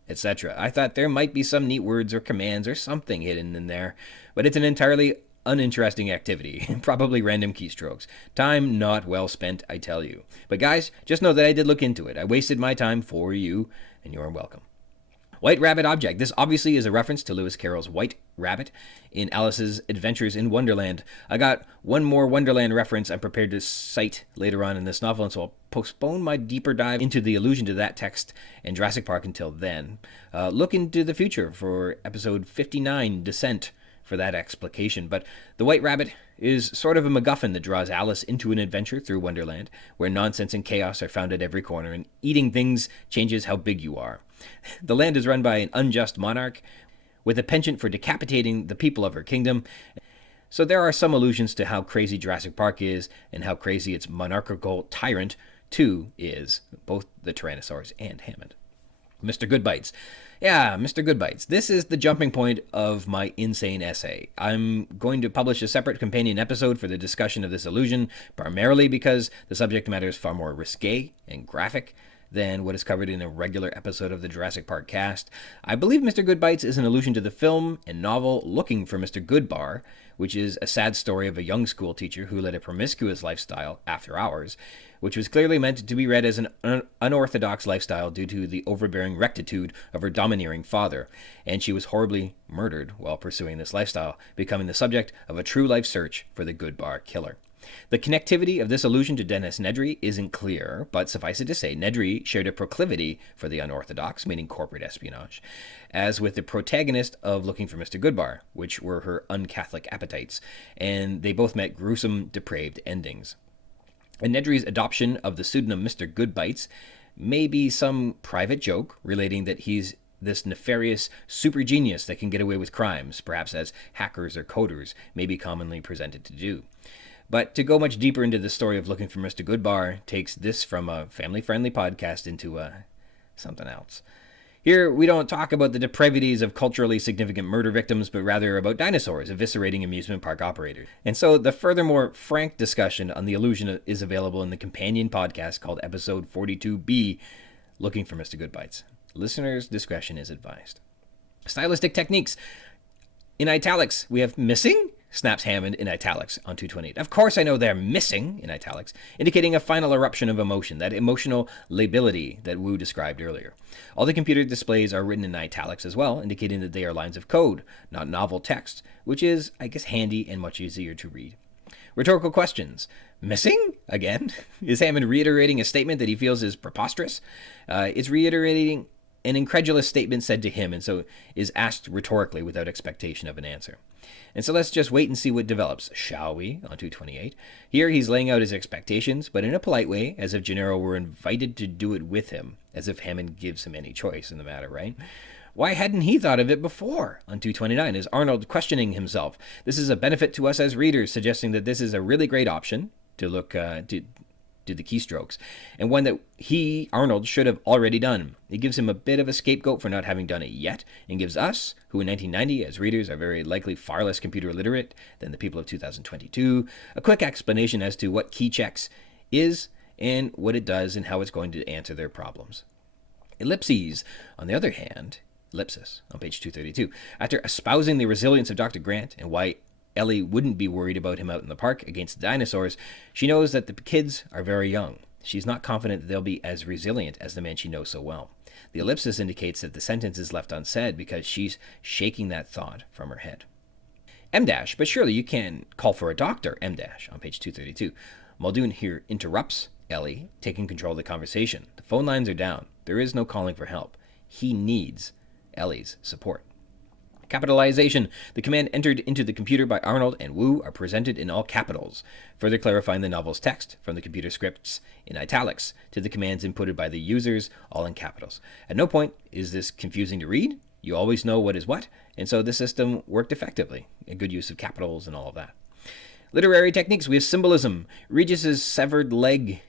etc. I thought there might be some neat words or commands or something hidden in there, but it's an entirely uninteresting activity. Probably random keystrokes. Time not well spent, I tell you. But guys, just know that I did look into it. I wasted my time for you, and you're welcome. White Rabbit Object. This obviously is a reference to Lewis Carroll's White Rabbit in Alice's Adventures in Wonderland. I got one more Wonderland reference I'm prepared to cite later on in this novel, and so I'll postpone my deeper dive into the allusion to that text and Jurassic Park until then. Look into the future for episode 59, Descent, for that explication. But the White Rabbit is sort of a MacGuffin that draws Alice into an adventure through Wonderland, where nonsense and chaos are found at every corner, and eating things changes how big you are. The land is run by an unjust monarch with a penchant for decapitating the people of her kingdom. So there are some allusions to how crazy Jurassic Park is and how crazy its monarchical tyrant, too, is, both the Tyrannosaurs and Hammond. Mr. Goodbites. Yeah, Mr. Goodbites. This is the jumping point of my insane essay. I'm going to publish a separate companion episode for the discussion of this allusion, primarily because the subject matter is far more risque and graphic than what is covered in a regular episode of the Jurassic Park-Cast. I believe Mr. Goodbites is an allusion to the film and novel Looking for Mr. Goodbar, which is a sad story of a young school teacher who led a promiscuous lifestyle after hours, which was clearly meant to be read as an unorthodox lifestyle due to the overbearing rectitude of her domineering father, and she was horribly murdered while pursuing this lifestyle, becoming the subject of a true life search for the Goodbar killer. The connectivity of this allusion to Dennis Nedry isn't clear, but suffice it to say, Nedry shared a proclivity for the unorthodox, meaning corporate espionage, as with the protagonist of Looking for Mr. Goodbar, which were her un-Catholic appetites, and they both met gruesome, depraved endings. And Nedry's adoption of the pseudonym Mr. Goodbites may be some private joke relating that he's this nefarious super genius that can get away with crimes, perhaps as hackers or coders may be commonly presented to do. But to go much deeper into the story of Looking for Mr. Goodbar takes this from a family-friendly podcast into something else. Here, we don't talk about the depravities of culturally significant murder victims, but rather about dinosaurs eviscerating amusement park operators. And so the furthermore frank discussion on the illusion is available in the companion podcast called Episode 42B, Looking for Mr. Goodbites. Listeners' discretion is advised. Stylistic techniques. In italics, we have missing, snaps Hammond in italics on 228. Of course I know they're missing in italics, indicating a final eruption of emotion, that emotional lability that Wu described earlier. All the computer displays are written in italics as well, indicating that they are lines of code, not novel text, which is, I guess, handy and much easier to read. Rhetorical questions. Missing? Again? Is Hammond reiterating a statement that he feels is preposterous? It's reiterating an incredulous statement said to him, and so is asked rhetorically without expectation of an answer. And so let's just wait and see what develops, shall we, on 228. Here he's laying out his expectations, but in a polite way, as if Gennaro were invited to do it with him, as if Hammond gives him any choice in the matter, right? Why hadn't he thought of it before? On 229 is Arnold questioning himself. This is a benefit to us as readers, suggesting that this is a really great option to look to the keystrokes, and one that he, Arnold, should have already done. It gives him a bit of a scapegoat for not having done it yet, and gives us, who in 1990 as readers are very likely far less computer literate than the people of 2022, a quick explanation as to what key checks is and what it does and how it's going to answer their problems. Ellipses, on the other hand, ellipsis on page 232, after espousing the resilience of Dr. Grant and why Ellie wouldn't be worried about him out in the park against the dinosaurs, she knows that the kids are very young. She's not confident that they'll be as resilient as the man she knows so well. The ellipsis indicates that the sentence is left unsaid because she's shaking that thought from her head. M-, but surely you can call for a doctor, M-, on page 232. Muldoon here interrupts Ellie, taking control of the conversation. The phone lines are down. There is no calling for help. He needs Ellie's support. Capitalization. The command entered into the computer by Arnold and Wu are presented in all capitals, further clarifying the novel's text from the computer scripts in italics to the commands inputted by the users, all in capitals. At no point is this confusing to read. You always know what is what, and so the system worked effectively. A good use of capitals and all of that. Literary techniques. We have symbolism. Regis's severed leg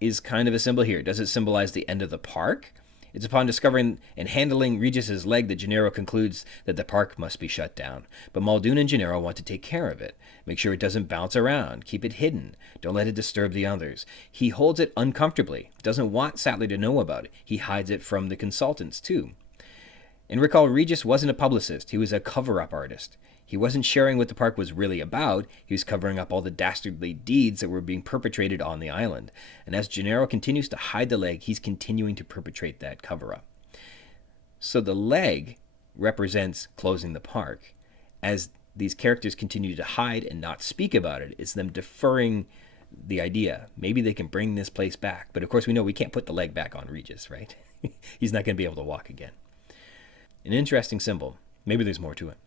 is kind of a symbol here. Does it symbolize the end of the park? It's upon discovering and handling Regis's leg that Gennaro concludes that the park must be shut down. But Muldoon and Gennaro want to take care of it. Make sure it doesn't bounce around. Keep it hidden. Don't let it disturb the others. He holds it uncomfortably. Doesn't want Sattler to know about it. He hides it from the consultants, too. And recall, Regis wasn't a publicist. He was a cover-up artist. He wasn't sharing what the park was really about. He was covering up all the dastardly deeds that were being perpetrated on the island. And as Gennaro continues to hide the leg, he's continuing to perpetrate that cover-up. So the leg represents closing the park. As these characters continue to hide and not speak about it, it's them deferring the idea. Maybe they can bring this place back. But of course we know we can't put the leg back on Regis, right? He's not going to be able to walk again. An interesting symbol. Maybe there's more to it.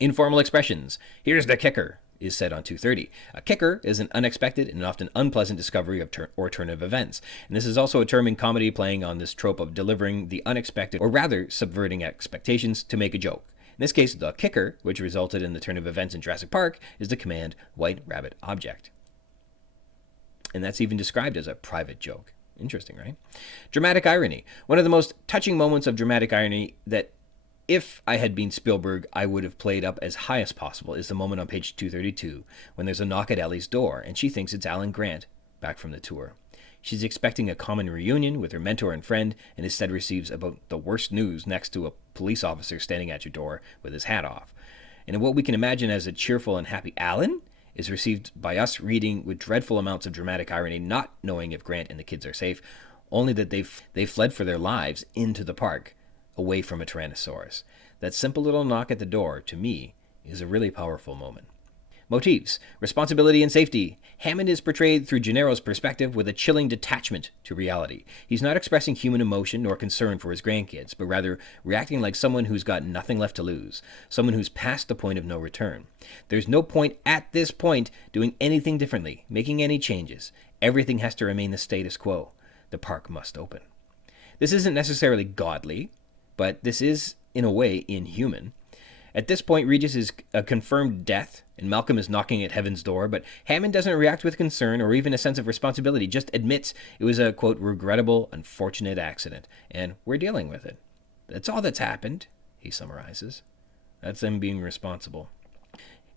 Informal expressions. Here's the kicker, is said on 230. A kicker is an unexpected and often unpleasant discovery of turn of events. And this is also a term in comedy playing on this trope of delivering the unexpected, or rather subverting expectations to make a joke. In this case, the kicker, which resulted in the turn of events in Jurassic Park, is the command White Rabbit Object. And that's even described as a private joke. Interesting, right? Dramatic irony. One of the most touching moments of dramatic irony that if I had been Spielberg, I would have played up as high as possible is the moment on page 232 when there's a knock at Ellie's door and she thinks it's Alan Grant back from the tour. She's expecting a common reunion with her mentor and friend and instead receives about the worst news next to a police officer standing at your door with his hat off. And what we can imagine as a cheerful and happy Alan is received by us reading with dreadful amounts of dramatic irony, not knowing if Grant and the kids are safe, only that they've fled for their lives into the park, away from a Tyrannosaurus. That simple little knock at the door, to me, is a really powerful moment. Motifs. Responsibility and safety. Hammond is portrayed through Gennaro's perspective with a chilling detachment to reality. He's not expressing human emotion nor concern for his grandkids, but rather reacting like someone who's got nothing left to lose, someone who's past the point of no return. There's no point at this point doing anything differently, making any changes. Everything has to remain the status quo. The park must open. This isn't necessarily godly, but this is, in a way, inhuman. At this point, Regis is a confirmed death, and Malcolm is knocking at heaven's door, but Hammond doesn't react with concern or even a sense of responsibility, just admits it was a, quote, regrettable, unfortunate accident, and we're dealing with it. That's all that's happened, he summarizes. That's them being responsible.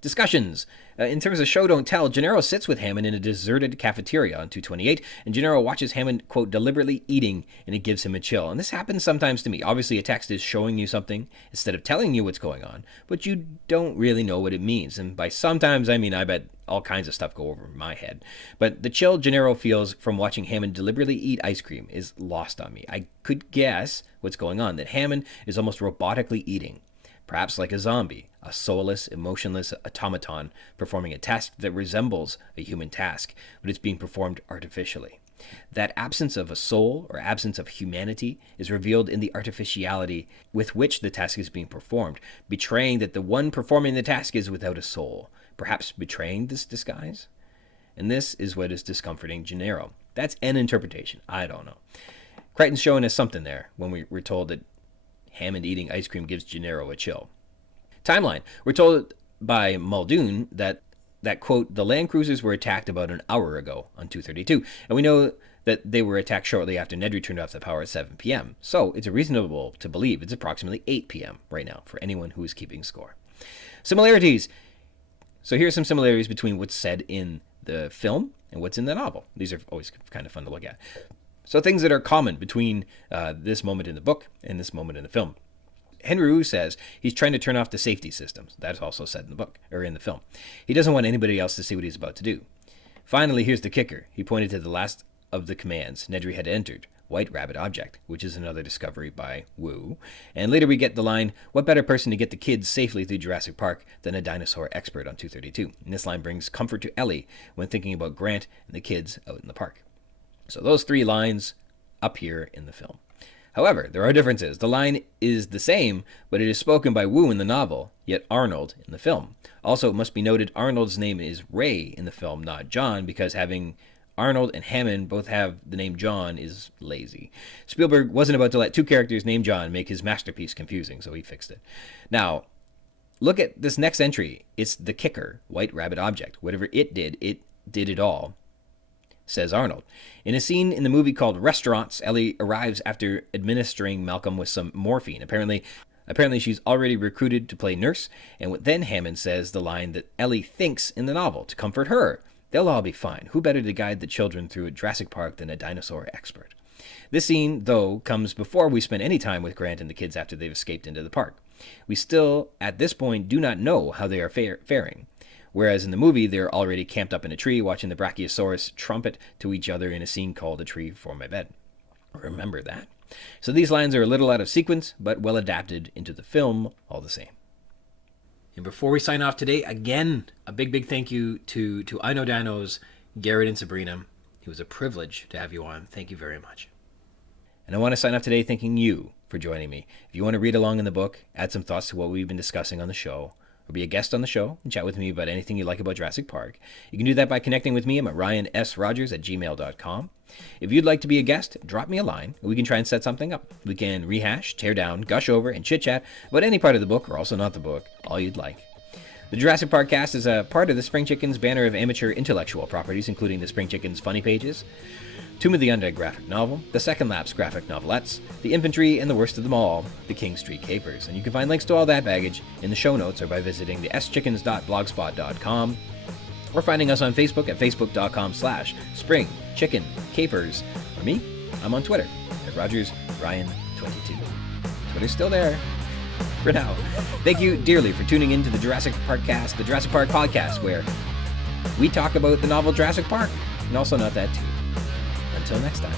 Discussions. In terms of show don't tell, Gennaro sits with Hammond in a deserted cafeteria on 228, and Gennaro watches Hammond, quote, deliberately eating, and it gives him a chill. And this happens sometimes to me. Obviously, a text is showing you something instead of telling you what's going on, but you don't really know what it means. And by sometimes, I mean I bet all kinds of stuff go over my head. But the chill Gennaro feels from watching Hammond deliberately eat ice cream is lost on me. I could guess what's going on, that Hammond is almost robotically eating. Perhaps like a zombie, a soulless, emotionless automaton performing a task that resembles a human task, but it's being performed artificially. That absence of a soul or absence of humanity is revealed in the artificiality with which the task is being performed, betraying that the one performing the task is without a soul, perhaps betraying this disguise? And this is what is discomforting Gennaro. That's an interpretation. I don't know. Crichton's showing us something there when we're told that Hammond eating ice cream gives Gennaro a chill. Timeline. We're told by Muldoon that quote, the land cruisers were attacked about an hour ago on 232, and we know that they were attacked shortly after Nedry turned off the power at 7 p.m. So it's reasonable to believe it's approximately 8 p.m. right now for anyone who is keeping score. Similarities. So here's some similarities between what's said in the film and what's in the novel. These are always kind of fun to look at. So things that are common between this moment in the book and this moment in the film. Henry Wu says he's trying to turn off the safety systems. That's also said in the book, or in the film. He doesn't want anybody else to see what he's about to do. Finally, here's the kicker. He pointed to the last of the commands Nedry had entered, White Rabbit Object, which is another discovery by Wu. And later we get the line, what better person to get the kids safely through Jurassic Park than a dinosaur expert on 232? And this line brings comfort to Ellie when thinking about Grant and the kids out in the park. So those three lines up here in the film. However, there are differences. The line is the same, but it is spoken by Wu in the novel, yet Arnold in the film. Also, it must be noted Arnold's name is Ray in the film, not John, because having Arnold and Hammond both have the name John is lazy. Spielberg wasn't about to let two characters named John make his masterpiece confusing, so he fixed it. Now, look at this next entry. It's the kicker, White Rabbit Object. Whatever it did it all, says Arnold. In a scene in the movie called Restaurants, Ellie arrives after administering Malcolm with some morphine. Apparently she's already recruited to play nurse, and then Hammond says the line that Ellie thinks in the novel to comfort her. They'll all be fine. Who better to guide the children through a Jurassic Park than a dinosaur expert? This scene, though, comes before we spend any time with Grant and the kids after they've escaped into the park. We still, at this point, do not know how they are faring. Whereas in the movie, they're already camped up in a tree watching the Brachiosaurus trumpet to each other in a scene called A Tree for My Bed. Remember that. So these lines are a little out of sequence, but well adapted into the film all the same. And before we sign off today, again, a big thank you to I Know Dino's Garret and Sabrina. It was a privilege to have you on. Thank you very much. And I want to sign off today thanking you for joining me. If you want to read along in the book, add some thoughts to what we've been discussing on the show, or be a guest on the show and chat with me about anything you like about Jurassic Park, you can do that by connecting with me. I'm at ryansrogers@gmail.com. If you'd like to be a guest, drop me a line, and we can try and set something up. We can rehash, tear down, gush over, and chit-chat about any part of the book, or also not the book, all you'd like. The Jurassic Park-Cast is a part of the Spring Chicken's banner of amateur intellectual properties, including the Spring Chicken's Funny Pages, Tomb of the Undead graphic novel, the Second Lapse graphic novelettes, the Infantry, and the worst of them all, the King Street Capers. And you can find links to all that baggage in the show notes or by visiting the schickens.blogspot.com or finding us on Facebook at facebook.com/springchickencapers. Or me, I'm on Twitter at RogersRyan22. Twitter's still there. For now, thank you dearly for tuning in to the Jurassic Park-Cast, the Jurassic Park podcast, where we talk about the novel Jurassic Park, and also not that too. Until next time.